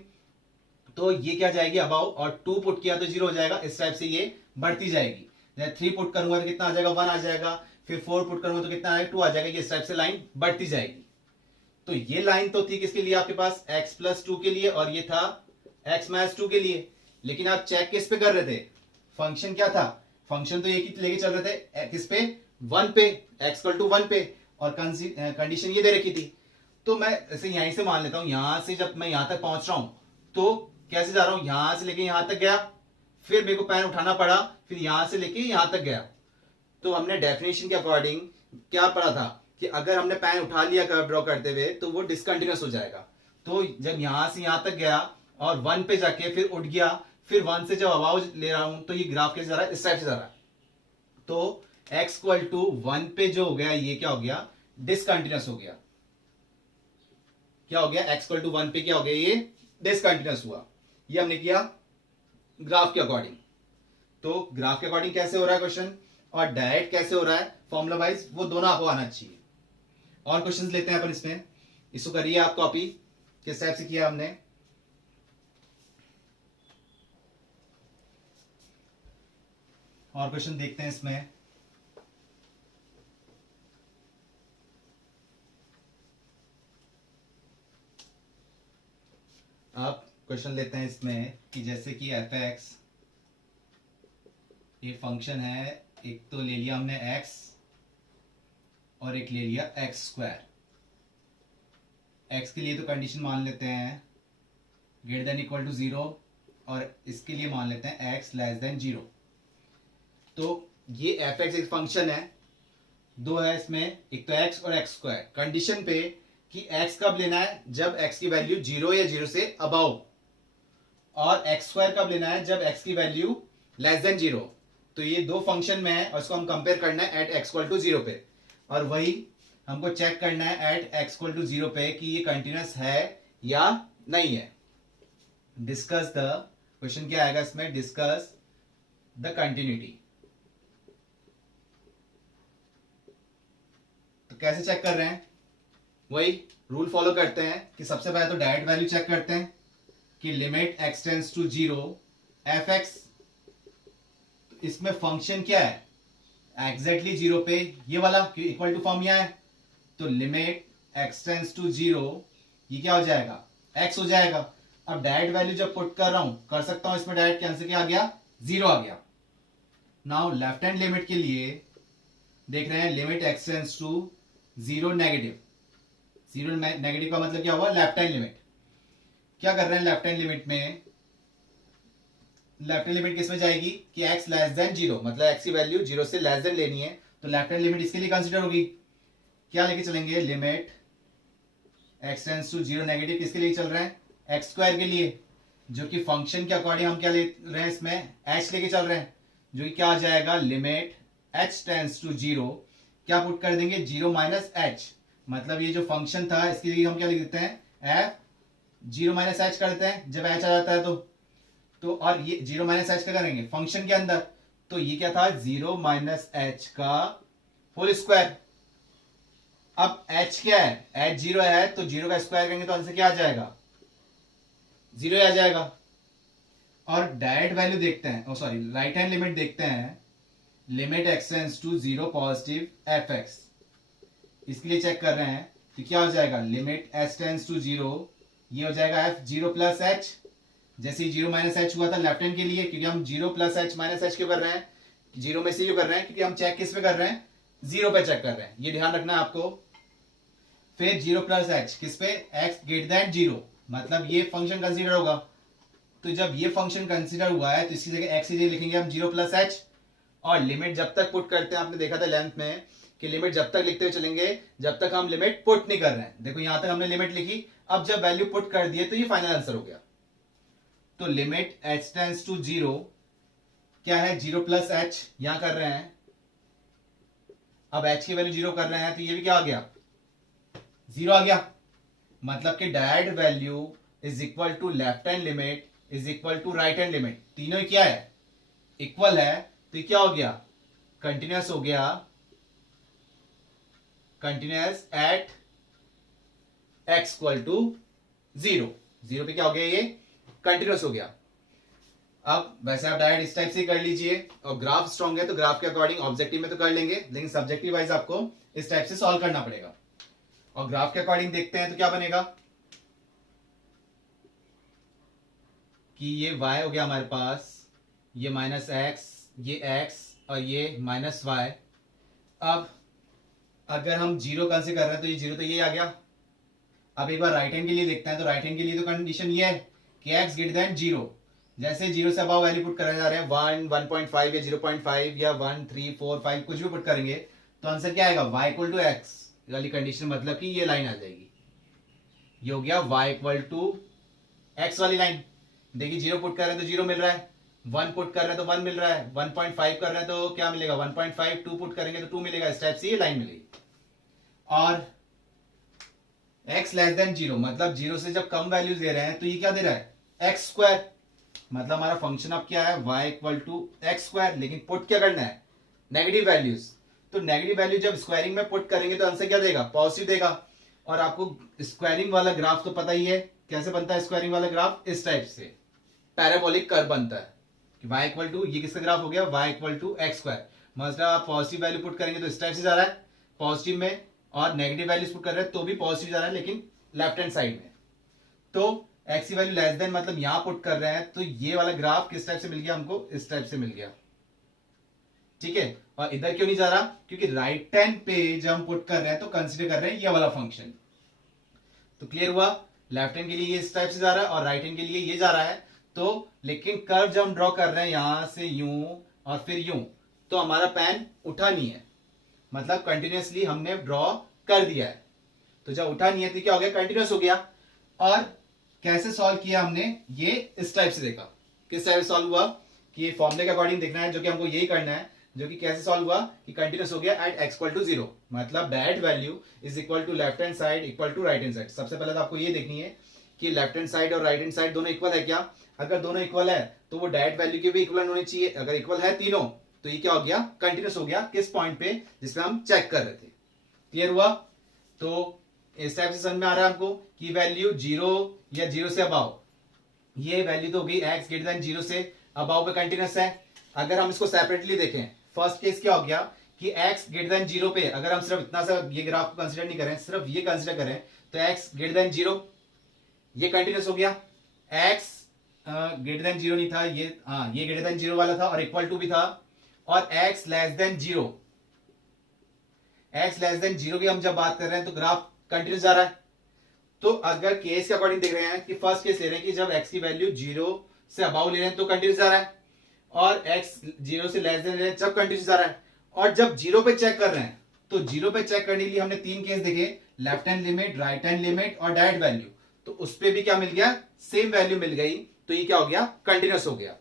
तो ये क्या जाएगी अबाउ, और 2 पुट किया तो 0 हो जाएगा, इस टाइप से ये बढ़ती जाएगी, 3 पुट करूंगा तो कितना आ जाएगा 1 आ जाएगा, फिर 4 पुट करूंगा तो कितना आएगा 2 आ जाएगा, ये इस टाइप से लाइन बढ़ती जाएगी। तो ये लाइन तो थी किसके लिए आपके पास x प्लस 2 के लिए, और ये था x माइनस 2 के लिए, लेकिन आप चेक किस पे कर रहे थे, फंक्शन क्या था, फंक्शन तो एक ही लेके चल रहे थे, किस पे 1 पे, x इक्वल टू 1 पे, और कंडीशन ये दे रखी थी, तो मैं ऐसे यहीं से मान लेता हूं, यहां से जब मैं यहां तक पहुंच रहा हूं तो कैसे जा रहा हूं, यहां से लेके यहां तक गया, फिर मेरे को पैन उठाना पड़ा, फिर यहां से लेके यहां तक गया, तो हमने डेफिनेशन के अकॉर्डिंग क्या पढ़ा था कि अगर हमने पैन उठा लिया कर्व ड्रॉ करते हुए तो वो डिसकंटिन्यूअस हो जाएगा, तो जब यहां से यहां तक गया और 1 पे जाके फिर उठ गया, फिर 1 से जब अबाव ले रहा हूं तो ये ग्राफ कैसे जा रहा है, इस टाइप से जा रहा है, तो x इक्वल टू 1 पे जो हो गया ये क्या हो गया, डिसकंटिन्यूअस हो गया, क्या हो गया x इक्वल टू 1 पे क्या हो गया, ये डिसकंटिन्यूअस हुआ, ये हमने किया ग्राफ के अकॉर्डिंग। तो ग्राफ के अकॉर्डिंग कैसे हो रहा है क्वेश्चन, और डायरेक्ट कैसे हो रहा है फॉर्मुला वाइज, वो दोनों आपको आना चाहिए। और क्वेश्चंस लेते हैं अपन इसमें, इसको करिए आप कॉपी, किस टाइप से किया हमने, और क्वेश्चन देखते हैं इसमें। आप क्वेश्चन लेते हैं इसमें कि जैसे कि एफ एक्स ये फंक्शन है, एक तो ले लिया हमने x और एक ले लिया एक्स स्क्वायर, x के लिए तो कंडीशन मान लेते हैं ग्रेटर देन इक्वल टू 0, और इसके लिए मान लेते हैं x लेस देन 0। तो ये एफ एक्स एक फंक्शन है, दो है इसमें, एक तो x और एक्स स्क्वायर, कंडीशन पे कि x कब लेना है, जब x की वैल्यू 0 या 0 से अबाउ, और एक्स स्क्वायर कब लेना है, जब x की वैल्यू लेस देन 0। तो ये दो फंक्शन में है और इसको हम कंपेयर करना है एट एक्स इक्वल टू 0 पे, और वही हमको चेक करना है एट एक्स इक्वल टू 0 पे कि ये कंटिन्यूअस है या नहीं है। डिस्कस द, क्वेश्चन क्या आएगा इसमें, डिस्कस द कंटिन्यूटी। तो कैसे चेक कर रहे हैं, वही रूल फॉलो करते हैं कि सबसे पहले तो डायरेक्ट वैल्यू चेक करते हैं कि limit x tends to 0 F x, इसमें फंक्शन क्या है एग्जैक्टली 0 पे, ये वाला इक्वल टू फॉर्म यहां है, तो लिमिट x टेंस टू 0, ये क्या हो जाएगा, x हो जाएगा। अब डायरेक्ट वैल्यू जब पुट कर रहा हूं, कर सकता हूं इसमें डायरेक्ट कैंसिल, क्या आ गया, 0 आ गया। नाउ लेफ्ट हैंड लिमिट के लिए देख रहे हैं, limit x tends to 0 negative, 0 negative का मतलब क्या हुआ, लेफ्ट हैंड लिमिट। क्या कर रहे हैं लेफ्ट हैंड लिमिट में, लेफ्ट हैंड लिमिट किस में जाएगी कि x लेस देन 0, मतलब x की वैल्यू 0 से लेस देन लेनी है, तो लेफ्ट हैंड लिमिट इसके लिए कंसीडर होगी। क्या लेके चलेंगे, limit x tends to 0 negative किसके लिए चल रहे हैं, एक्स स्क्वायर के लिए, जो कि फंक्शन के अकॉर्डिंग हम क्या ले रहे हैं इसमें, h लेके चल रहे हैं, जो कि क्या आ जाएगा, लिमिट h टेंस टू 0, क्या पुट कर देंगे, 0 माइनस h, मतलब ये जो फंक्शन था इसके लिए हम क्या लिख देते हैं, f 0 माइनस h कर देते हैं जब h आ जाता है तो और ये 0 माइनस h क्या करेंगे फंक्शन के अंदर, तो ये क्या था, 0 माइनस h का होल स्क्वायर। अब h क्या है, h 0 है, तो 0 का स्क्वायर करेंगे तो आंसर क्या आ जाएगा, 0 आ जाएगा। और डायरेक्ट वैल्यू देखते हैं, सॉरी राइट हैंड लिमिट देखते हैं, limit x tends to 0 positive fx, इसके लिए चेक कर रहे हैं, तो क्या हो जाएगा, लिमिट h टेंस टू 0, ये हो जाएगा f 0 प्लस h, जैसे ही 0 माइनस h हुआ था लेफ्ट हैंड के लिए, क्योंकि हम 0 प्लस h माइनस h क्यों कर रहे हैं, 0 में से क्यों कर रहे हैं, क्योंकि हम चेक किस पे कर रहे हैं, 0 पे चेक कर रहे हैं, ये ध्यान रखना है आपको। फिर 0 प्लस h किस पे, x ग्रेटर देन 0, मतलब ये फंक्शन कंसीडर होगा, तो जब ये फंक्शन कंसीडर हुआ है तो इसकी जगह x की जगह लिखेंगे हम 0 प्लस h, और लिमिट जब तक पुट करते हैं, आपने देखा था लेंथ में कि लिमिट जब तक लिखते हुए चलेंगे जब तक हम लिमिट पुट नहीं कर रहे हैं। देखो यहां तक हमने लिमिट लिखी, अब जब वैल्यू पुट कर दिए तो ये फाइनल आंसर हो गया। तो लिमिट h टेंस टू 0 क्या है, 0 प्लस h यहां कर रहे हैं, अब h की वैल्यू 0 कर रहे हैं तो ये भी क्या आ गया, 0 आ गया, मतलब कि direct value is equal to left hand limit is equal to right hand limit, तीनों क्या है, इक्वल है, तो ये क्या हो गया, कंटिन्यूअस हो गया, continuous at x equal to 0, 0 पे क्या हो गया, ये कंटिन्यूअस हो गया। अब वैसे आप डायरेक्ट इस टाइप से कर लीजिए, और ग्राफ स्ट्रॉन्ग है तो ग्राफ के अकॉर्डिंग ऑब्जेक्टिव में तो कर लेंगे, लेकिन सब्जेक्टिव वाइज आपको इस टाइप से सॉल्व करना पड़ेगा। और ग्राफ के अकॉर्डिंग देखते हैं तो क्या बनेगा कि ये y हो गया हमारे पास, ये माइनस x, ये x और ये माइनस y। अब अगर हम 0 कंसीडर कर रहे हैं तो ये 0 तो ये आ गया। अब एक बार राइट हैंड के लिए देखते हैं, तो राइट हैंड के लिए तो कंडीशन ये है कि x ग्रेटर देन 0, जैसे 0 से अबव वैल्यू पुट करने जा रहे हैं 1, 1.5 या 0.5 या 1, 3, 4, 5 कुछ भी पुट करेंगे तो आंसर क्या आएगा, y इक्वल टू एक्स वाली कंडीशन, मतलब कि ये लाइन आ जाएगी, ये हो गया y इक्वल टू एक्स वाली लाइन। देखिए 0 पुट कर रहे हैं तो 0 मिल रहा है, 1 पुट कर रहे हैं तो 1 मिल रहा है, 1.5 कर रहे हैं तो क्या मिलेगा 1.5, 2 पुट करेंगे तो 2 मिलेगा, इस टाइप से ये लाइन मिलेगी। और x लेस देन 0, मतलब 0 से जब कम वैल्यूज दे रहे हैं तो ये क्या दे रहा है, एक्स स्क्वायर, मतलब हमारा फंक्शन अब क्या है, y equal to x square, लेकिन पुट क्या करना है, नेगेटिव वैल्यूज, तो नेगेटिव वैल्यू जब स्क्वायरिंग में पुट करेंगे तो आंसर क्या देगा, पॉजिटिव देगा। और आपको स्क्वायरिंग वाला ग्राफ तो पता ही है कैसे बनता है, स्क्वायरिंग वाला ग्राफ इस टाइप से पैराबोलिक कर्व बनता है कि y इक्वल टू, ये किसका ग्राफ हो गया, y equal to x square, मतलब आप पॉजिटिव वैल्यू पुट करेंगे तो इस टाइप से जा रहा है पॉजिटिव में, और नेगेटिव वैल्यूज पुट कर रहे हैं तो भी पॉजिटिव जा रहा है लेकिन लेफ्ट हैंड साइड में। तो x की वैल्यू लेस देन मतलब यहां पुट कर रहे हैं तो ये वाला ग्राफ किस टाइप से मिल गया हमको, इस टाइप से मिल गया, ठीक है। और इधर क्यों नहीं जा रहा, क्योंकि राइट हैंड पे जब हम पुट कर रहे हैं तो कंसीडर कर रहे हैं ये वाला फंक्शन। तो क्लियर हुआ, लेफ्ट हैंड के लिए ये इस टाइप से जा रहा है और राइट हैंड के लिए ये जा रहा है, तो लेकिन कर्व जब हम ड्रॉ कर रहे हैं यहां से यूं और फिर यूं, तो हमारा पेन उठा नहीं है, मतलब कंटिन्यूअसली हमने ड्रॉ कर दिया है, तो जब उठा नहीं है तो क्या हो गया, कंटिन्यूअस हो गया। और कैसे सॉल्व किया हमने, ये इस टाइप से देखा, किस टाइप से सॉल्व हुआ कि ये फॉर्मूले के अकॉर्डिंग देखना है, जो कि हमको यही करना है, जो कि कैसे सॉल्व हुआ कि कंटिन्यूअस हो गया एट x इक्वल टू 0, मतलब direct value is equal to left hand side equal to right hand side. सबसे पहले तो आपको ये देखनी है कि लेफ्ट हैंड साइड और राइट हैंड साइड दोनों इक्वल है क्या, अगर दोनों इक्वल है तो वो डायरेक्ट वैल्यू के भी इक्वल होनी चाहिए, अगर इक्वल है तीनों तो ये क्या हो गया, कंटिन्यूअस हो गया, किस पॉइंट पे, जिसमें हम चेक कर रहे थे। क्लियर हुआ, तो इस टाइप से समझ में आ रहा है हमको कि वैल्यू 0 या 0 से अबाव, ये वैल्यू तो हो गई x ग्रेटर देन 0 से अबाव पे कंटिन्यूअस है। अगर हम इसको सेपरेटली देखें, फर्स्ट केस क्या हो गया कि x ग्रेटर देन 0 पे अगर हम सिर्फ इतना सा ये ग्राफ को कंसीडर नहीं करें, सिर्फ ये कंसीडर करें, तो x ग्रेटर देन 0 ये कंटिन्यूस हो गया। x ग्रेटर देन 0 नहीं था ये, हाँ ये ग्रेटर देन 0 वाला था और इक्वल टू भी था। और x less then 0, x less then 0 की हम जब बात कर रहे हैं तो ग्राफ कंटिन्यूस जा रहा है। तो अगर केस के अकॉर्डिंग देख रहे हैं कि फर्स्ट केस ले रहे हैं कि जब x की वैल्यू 0 से अबाउ ले रहे हैं तो कंटिन्यूस जा रहा है, और x 0 से लेस देन ले रहे हैं जब कंटिन्यूस जा रहा है। और जब 0 पे चेक कर रहे हैं तो 0 पे चेक करने के लिए हमने तीन केस देखे, left hand limit, right hand limit और डायरेक्ट वैल्यू। तो उस पे भी क्या मिल गया, सेम वैल्यू मिल गई, तो ये क्या हो गया, कंटिन्यूस हो गया।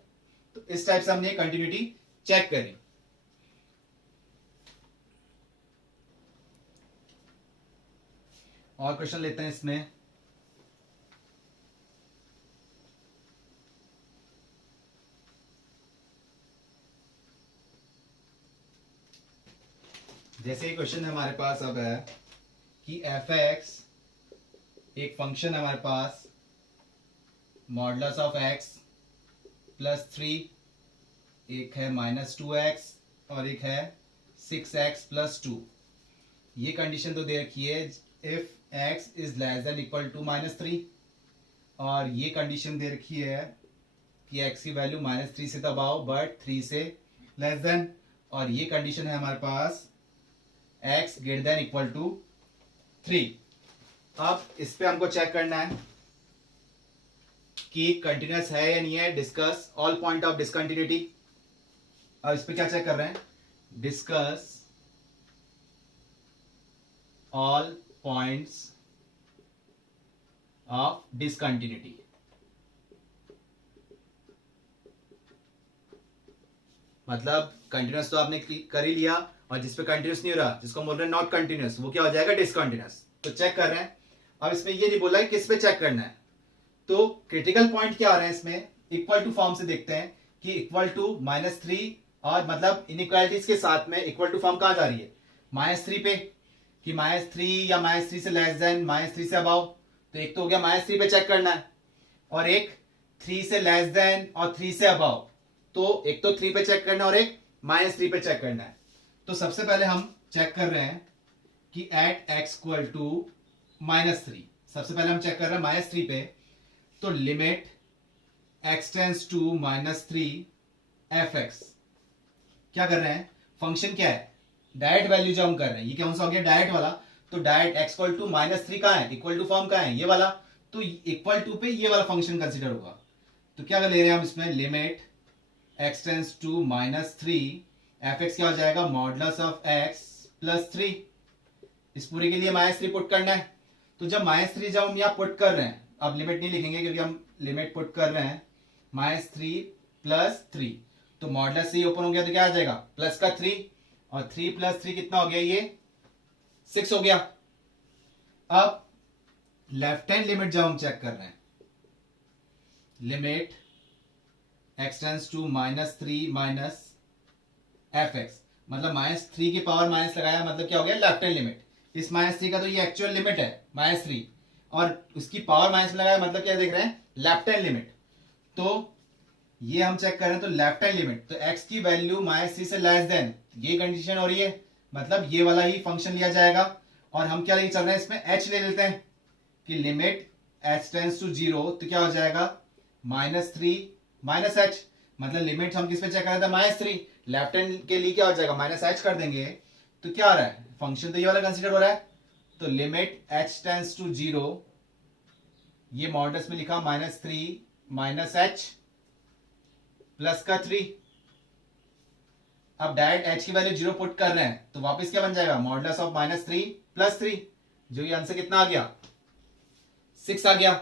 तो इस टाइप से हमने कंटिन्यूटी चेक करी। और क्वेश्चन लेते हैं इसमें। जैसे क्वेश्चन हमारे पास अब है कि एफ एक्स एक फंक्शन है हमारे पास, मॉडुलस ऑफ एक्स प्लस 3, एक है -2x और एक है 6x प्लस 2। ये कंडीशन तो दे रखी है if x is less than equal to -3, और ये कंडीशन दे रखी है कि x की वैल्यू -3 से दबाओ बट 3 से लेस देन, और ये कंडीशन है हमारे पास x greater than equal to 3। अब इस पे हमको चेक करना है कि कंटिन्यूस है या नहीं है। Discuss all point of discontinuity. अब इस पे क्या चेक कर रहे हैं, discuss all points of discontinuity. मतलब कंटिन्यूस तो आपने कर ही लिया, और जिस पे कंटिन्यूस नहीं हो रहा, जिसको बोल रहे हैं नॉट कंटिन्यूस, वो क्या हो जाएगा, डिसकंटिन्यूस। तो चेक कर रहे हैं। अब इसमें ये नहीं बोला है किस पे चेक करना है, तो क्रिटिकल पॉइंट क्या आ रहे हैं इसमें, इक्वल टू फॉर्म से देखते हैं कि इक्वल टू -3, और मतलब इनइक्वालिटीज के साथ में इक्वल टू फॉर्म कहां जा रही है, -3 पे, कि -3 या -3 से लेस देन, -3 से अबाउ। तो एक तो हो गया -3 पे चेक करना है, और एक 3 से लेस देन और 3 से अबाउ। तो एक तो 3 पे चेक करना है और एक -3 पे चेक करना है। तो सबसे पहले हम चेक कर रहे हैं कि एट x इक्वल टू -3, सबसे पहले हम चेक कर रहे हैं -3 पे। तो limit x tends to -3 fx, क्या कर रहे हैं, फंक्शन क्या है, डायरेक्ट वैल्यू जो हम कर रहे हैं, ये कौन सा हो गया, डायरेक्ट वाला। तो डायरेक्ट x इक्वल टू -3 कहां है, इक्वल टू फॉर्म कहां है, ये वाला। तो इक्वल टू पे ये वाला फंक्शन कंसीडर होगा। तो क्या ले रहे हैं हम इसमें, limit x tends to -3 fx क्या हो जाएगा, मॉडुलस ऑफ x प्लस 3। इस पूरे के लिए -3 पुट करना है। तो जब -3 जब हम यहाँ पुट कर रहे हैं, अब लिमिट नहीं लिखेंगे क्योंकि हम लिमिट पुट कर रहे हैं, -3 प्लस 3, तो मॉडुलस से ओपन हो गया तो क्या आ जाएगा, प्लस का 3, और 3 प्लस 3 कितना हो गया, ये 6 हो गया। अब लेफ्ट हैंड लिमिट जब हम चेक कर रहे हैं, limit x tends to -3 minus fx, मतलब -3 की पावर माइनस लगाया, मतलब क्या हो गया, लेफ्ट हैंड लिमिट। इस -3 का तो ये एक्चुअल लिमिट है -3, और उसकी पावर माइनस में लगाया, मतलब क्या देख रहे हैं, लेफ्ट हैंड लिमिट। तो ये हम चेक कर रहे हैं, तो लेफ्ट हैंड लिमिट, तो x की वैल्यू -3 से लेस देन, ये कंडीशन हो रही है, मतलब ये वाला ही फंक्शन लिया जाएगा। और हम क्या लेके चल रहे हैं इसमें, h ले लेते हैं कि लिमिट h टेंस टू 0, तो क्या हो जाएगा, -3 माइनस h, मतलब लिमिट हम किस पे चेक कर रहे थे, -3, लेफ्ट हैंड के लिए क्या हो जाएगा, -h कर देंगे। तो क्या आ रहा है, फंक्शन तो ये वाला कंसीडर हो रहा है। तो लिमिट h टेंस टू 0, ये मॉडुलस में लिखा -3 माइनस h प्लस का 3। अब डायरेक्ट h की वैल्यू 0 पुट कर रहे हैं, तो वापस क्या बन जाएगा, मॉडुलस ऑफ -3 प्लस 3, जो ये आंसर कितना आ गया, 6 आ गया।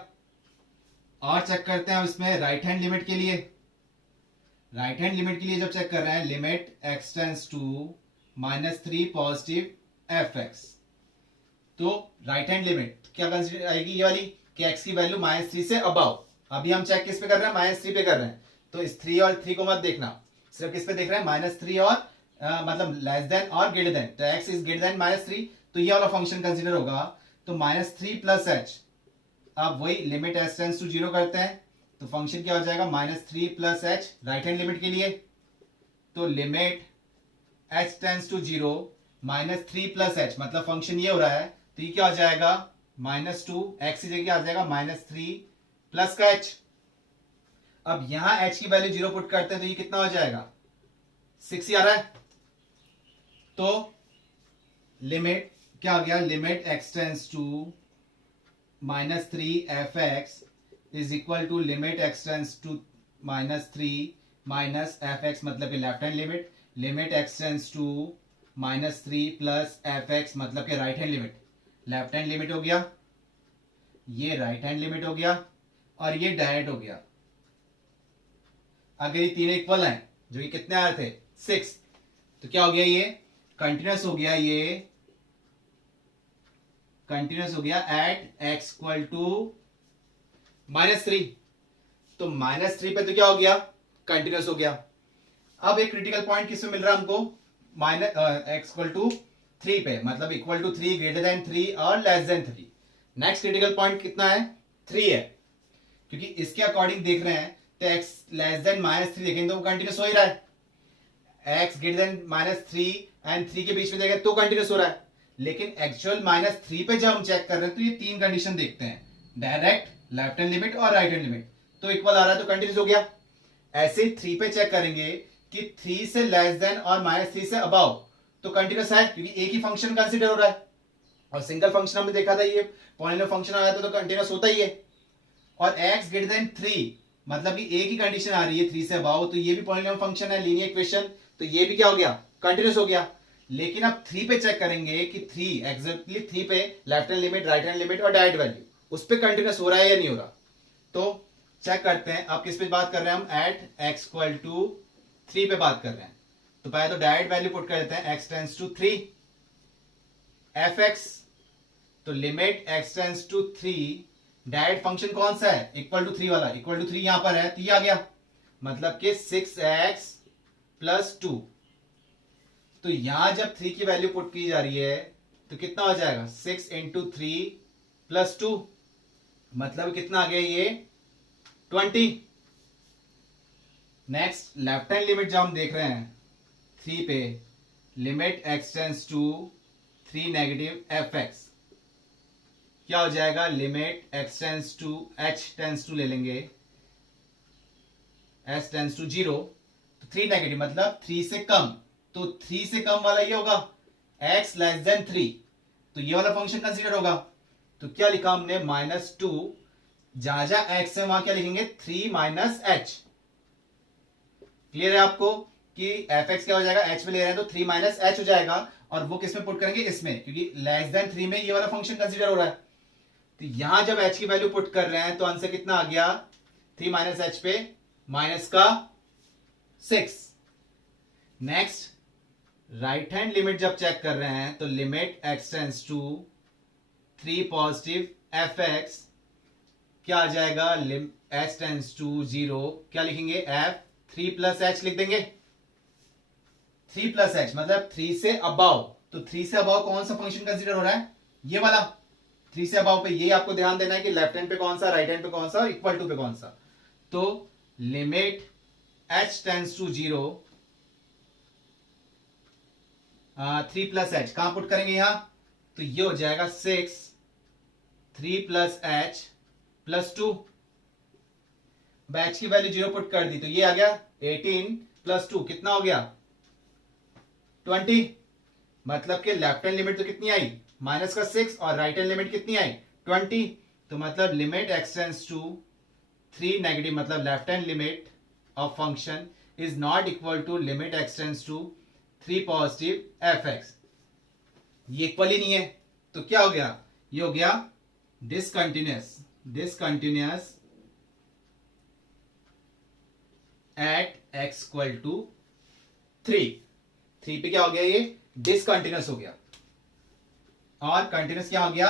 और चेक करते हैं इसमें राइट हैंड लिमिट के लिए। राइट हैंड लिमिट के लिए जब चेक कर रहे हैं, limit x tends to -3 positive fx, तो राइट हैंड लिमिट क्या कंसीडर आएगी, ये वाली, कि x की वैल्यू -3 से अबाउ। अभी हम चेक किस पे कर रहे हैं, -3 पे कर रहे हैं। तो इस 3 और 3 को मत देखना, सिर्फ किस पे देख रहे हैं, -3 और मतलब लेस देन और ग्रेटर देन। तो x इज ग्रेटर देन -3, तो ये वाला फंक्शन कंसीडर होगा। तो -3 प्लस h, अब वही लिमिट h टेंस टू 0 करते हैं, तो फंक्शन क्या हो जाएगा, -3 plus h, right hand limit के लिए। तो limit h tends to 0 -3 plus h, मतलब फंक्शन ये हो रहा है, तो ये क्या हो जाएगा -2, x की जगह आ जाएगा -3 प्लस का h। अब यहां h की वैल्यू 0 पुट करते हैं तो ये कितना हो जाएगा 6 ही आ रहा है। तो लिमिट क्या आ गया, limit x tends to -3 fx is equal to limit x tends to -3 minus fx, मतलब कि left hand limit, limit x tends to -3 plus fx, मतलब कि right hand limit. Left hand limit हो गया, ये राइट हैंड लिमिट हो गया, और ये डायरेक्ट हो गया। अगर ये तीनों इक्वल हैं, जो ये कितने आ रहे थे 6, तो क्या हो गया, ये कंटिन्यूस हो गया, ये कंटिन्यूस हो गया एट x इक्वल टू -3। तो -3 पे तो क्या हो गया, कंटिन्यूस हो गया। अब एक क्रिटिकल पॉइंट किसमें मिल रहा है हमको, x इक्वल टू 3 पे, मतलब इक्वल टू 3, ग्रेटर देन 3 और less than 3। Next critical point कितना है, 3 है, क्योंकि इसके अकॉर्डिंग देख रहे हैं तो x लेस देन -3 देखेंगे तो वो कंटिन्यूस हो ही रहा है, x ग्रेटर देन -3 एंड 3 के बीच में देखें तो कंटिन्यूस हो रहा है। लेकिन एक्चुअल -3 पे जब हम चेक कर रहे हैं तो ये तीन कंडीशन देखते हैं, डायरेक्ट, लेफ्ट हैंड लिमिट और राइट हैंड लिमिट, तो इक्वल आ रहा है तो कंटिन्यूस हो गया। ऐसे 3 पे चेक करेंगे कि 3 से लेस देन और -3 से अबव तो कंटिन्यूस है, क्योंकि एक ही फंक्शन कंसीडर हो रहा है, और सिंगल फंक्शन हमने देखा था ये पॉलिनोमियल फंक्शन आ जाता तो कंटिन्यूस होता ही है। और x ग्रेटर देन 3 मतलब कि एक ही कंडीशन आ रही है 3 से अबव, तो ये भी पॉलिनोमियल फंक्शन है, लीनियर इक्वेशन, तो ये भी क्या हो गया, कंटिन्यूस हो गया। लेकिन अब 3 पे चेक करेंगे कि 3 एग्जैक्टली 3 पे left hand limit, right hand limit और डायरेक्ट वैल्यू, उस पे कंटिन्यूस हो रहा है या नहीं हो रहा। तो चेक करते हैं, अब किस पे बात कर रहे हैं हम, एट x इक्वल टू 3 पे बात कर रहे हैं। तो पहले तो डायरेक्ट वैल्यू पुट कर देते हैं, x टेंस टू 3 fx, तो limit x tends to 3, direct function कौन सा है, इक्वल टू 3 वाला, इक्वल टू 3 यहां पर है तो ये आ गया, मतलब कि 6x प्लस 2। तो यहां जब 3 की वैल्यू पुट की जा रही है तो कितना हो जाएगा, 6 इंटू 3 प्लस 2, मतलब कितना आ गया ये 20। नेक्स्ट लेफ्ट हैंड लिमिट जो हम देख रहे हैं 3 पे, limit x tends to 3 negative fx, क्या हो जाएगा, limit x tends to h tends to ले लेंगे, s टेंस टू 0, तो 3 नेगेटिव मतलब 3 से कम, तो 3 से कम वाला ये होगा x लेस देन 3, तो ये वाला फंक्शन कंसीडर होगा। तो क्या लिखा हमने, -2, जहां जहां x है वहां क्या लिखेंगे 3 माइनस h। क्लियर है आपको कि fx क्या हो जाएगा, h में ले रहे हैं तो 3 माइनस h हो जाएगा, और वो किस में पुट करेंगे, इसमें, क्योंकि लेस देन 3 में ये वाला फंक्शन कंसीडर हो रहा है। तो यहां जब h की वैल्यू पुट कर रहे हैं तो आंसर कितना आ गया, 3 माइनस h पे माइनस का 6। नेक्स्ट राइट हैंड लिमिट जब चेक कर रहे हैं तो limit x tends to 3 positive fx, क्या आ जाएगा, h टेंस टू 0, क्या लिखेंगे, f 3 प्लस h लिख देंगे, 3 प्लस h मतलब 3 से अबाव, तो 3 से अबाव कौन सा फंक्शन कंसीडर हो रहा है, ये वाला 3 से अबाव पे, ये आपको ध्यान देना है कि लेफ्ट हैंड पे कौन सा, राइट हैंड पे कौन सा, इक्वल टू पे कौन सा। तो limit h tends to 0, 3 plus h कहां पुट करेंगे यहां, तो ये हो जाएगा 6, 3 प्लस h प्लस 2, h की वैल्यू 0 पुट कर दी तो ये आ गया 18 प्लस 2 कितना हो गया 20, मतलब कि लेफ्ट हैंड लिमिट तो कितनी आई माइनस का 6 और राइट हैंड लिमिट कितनी आई 20, तो मतलब limit x tends to 3 negative, मतलब left hand limit of function is not equal to limit x tends to 3 positive fx, ये इक्वल ही नहीं है, तो क्या हो गया, ये हो गया discontinuous, discontinuous at x equal to 3 पे क्या हो गया, ये डिसकंटिन्यूअस हो गया, और कंटिन्यूअस क्या हो गया,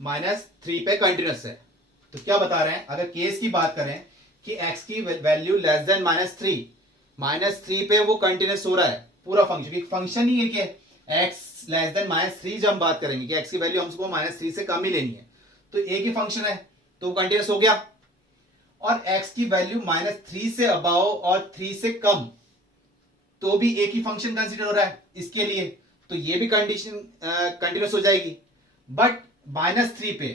-3 पे कंटिन्यूअस है। तो क्या बता रहे हैं, अगर केस की बात करें कि x की वैल्यू लेस देन -3 पे वो कंटिन्यूअस हो रहा है पूरा फंक्शन, क्योंकि फंक्शन ही है कि x लेस देन -3, जब हम बात करेंगे कि x की वैल्यू हमको -3 से कम ही लेनी है, तो एक ही फंक्शन है तो वो कंटिन्यूअस हो गया। और x की वैल्यू -3 से अबाव और 3 से कम, तो भी एक ही फंक्शन कंसीडर हो रहा है इसके लिए, तो ये भी कंडीशन कंटिन्यूस हो जाएगी। बट -3 पे,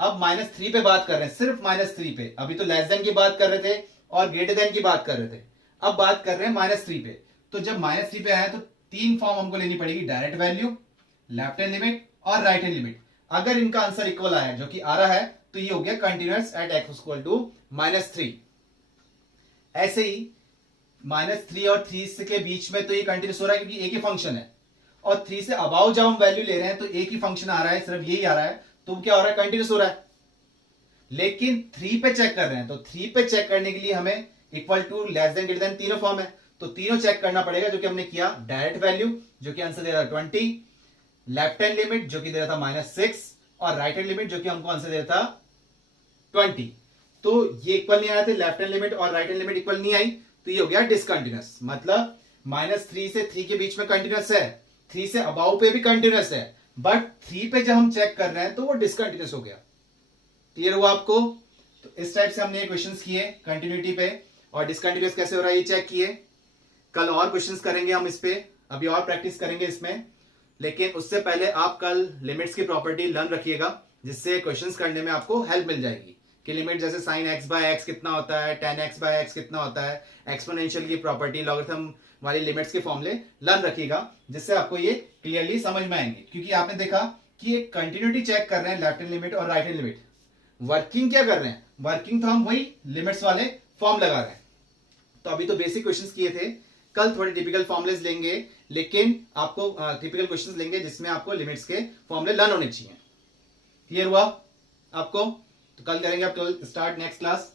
अब -3 पे बात कर रहे हैं, सिर्फ -3 पे। अभी तो लेस देन की बात कर रहे थे और ग्रेटर देन की बात कर रहे थे, अब बात कर रहे हैं -3 पे। तो जब -3 पे आया तो 3 फॉर्म हमको लेनी पड़ेगी, direct value, left hand limit और राइट हैंड लिमिट। अगर इनका आंसर इक्वल आया, जो कि आ रहा है, तो ये हो गया continuous at x equal to -3। ऐसे ही -3 और 3 के बीच में तो ये कंटिन्यूस हो रहा है क्योंकि एक ही फंक्शन है, और 3 से अबाउ जब हम वैल्यू ले रहे हैं तो एक ही फंक्शन आ रहा है, सिर्फ यही आ रहा है, तो क्या हो रहा है, कंटिन्यूस हो रहा है। लेकिन 3 पे चेक कर रहे हैं, तो 3 पे चेक करने के लिए हमें equal to, less than, greater than तीनों फॉर्म है, तो तीनों चेक करना पड़ेगा, जो कि हमने किया। डायरेक्ट वैल्यू जो कि आंसर दे रहा था 20, लेफ्ट हैंड लिमिट जो कि दे रहा था -6, और राइट हैंड लिमिट जो कि हमको आंसर दे रहा था 20। तो ये इक्वल नहीं आया थे, लेफ्ट हैंड लिमिट और राइट हैंड लिमिट इक्वल नहीं आई, तो ये हो गया डिसकंटिन्यूस। मतलब -3 से 3 के बीच में कंटिन्यूस है, 3 से अबाउ पे भी कंटिन्यूस है, बट 3 पे जब हम चेक कर रहे हैं तो वो डिसकंटिन्यूस हो गया। क्लियर हुआ आपको? तो इस टाइप से हमने क्वेश्चंस किए कंटिन्यूटी पे, और डिसकंटिन्यूस कैसे हो रहा है ये चेक किए। कल और क्वेश्चंस करेंगे हम इस पे, अभी और प्रैक्टिस करेंगे इसमें, लेकिन उससे पहले आप कल लिमिट्स की प्रॉपर्टी लर्न रखिएगा, जिससे क्वेश्चंस करने में आपको हेल्प मिल जाएगी कि लिमिट जैसे sin x बाय x कितना होता है, tan x बाय x कितना होता है, एक्सपोनेंशियल की प्रॉपर्टी, लॉगरिथम वाली लिमिट्स के फॉर्मूले लर्न रखिएगा, जिससे आपको ये क्लियरली समझ में आएंगे। क्योंकि आपने देखा कि एक कंटिन्यूटी चेक कर रहे हैं, लेफ्ट हैंड लिमिट और राइट हैंड लिमिट। वर्किंग क्या कर रहे हैं, वर्किंग तो हम वही लिमिट्स वाले फॉर्म लगा रहे हैं। तो अभी तो बेसिक क्वेश्चंस किए थे, कल थोड़े टिपिकल फॉर्मुलेस लेंगे, लेकिन आपको टिपिकल क्वेश्चंस लेंगे जिसमें आपको लिमिट्स के फॉर्मूले लर्न होने चाहिए। क्लियर हुआ आपको? तो कल करेंगे आप स्टार्ट नेक्स्ट क्लास।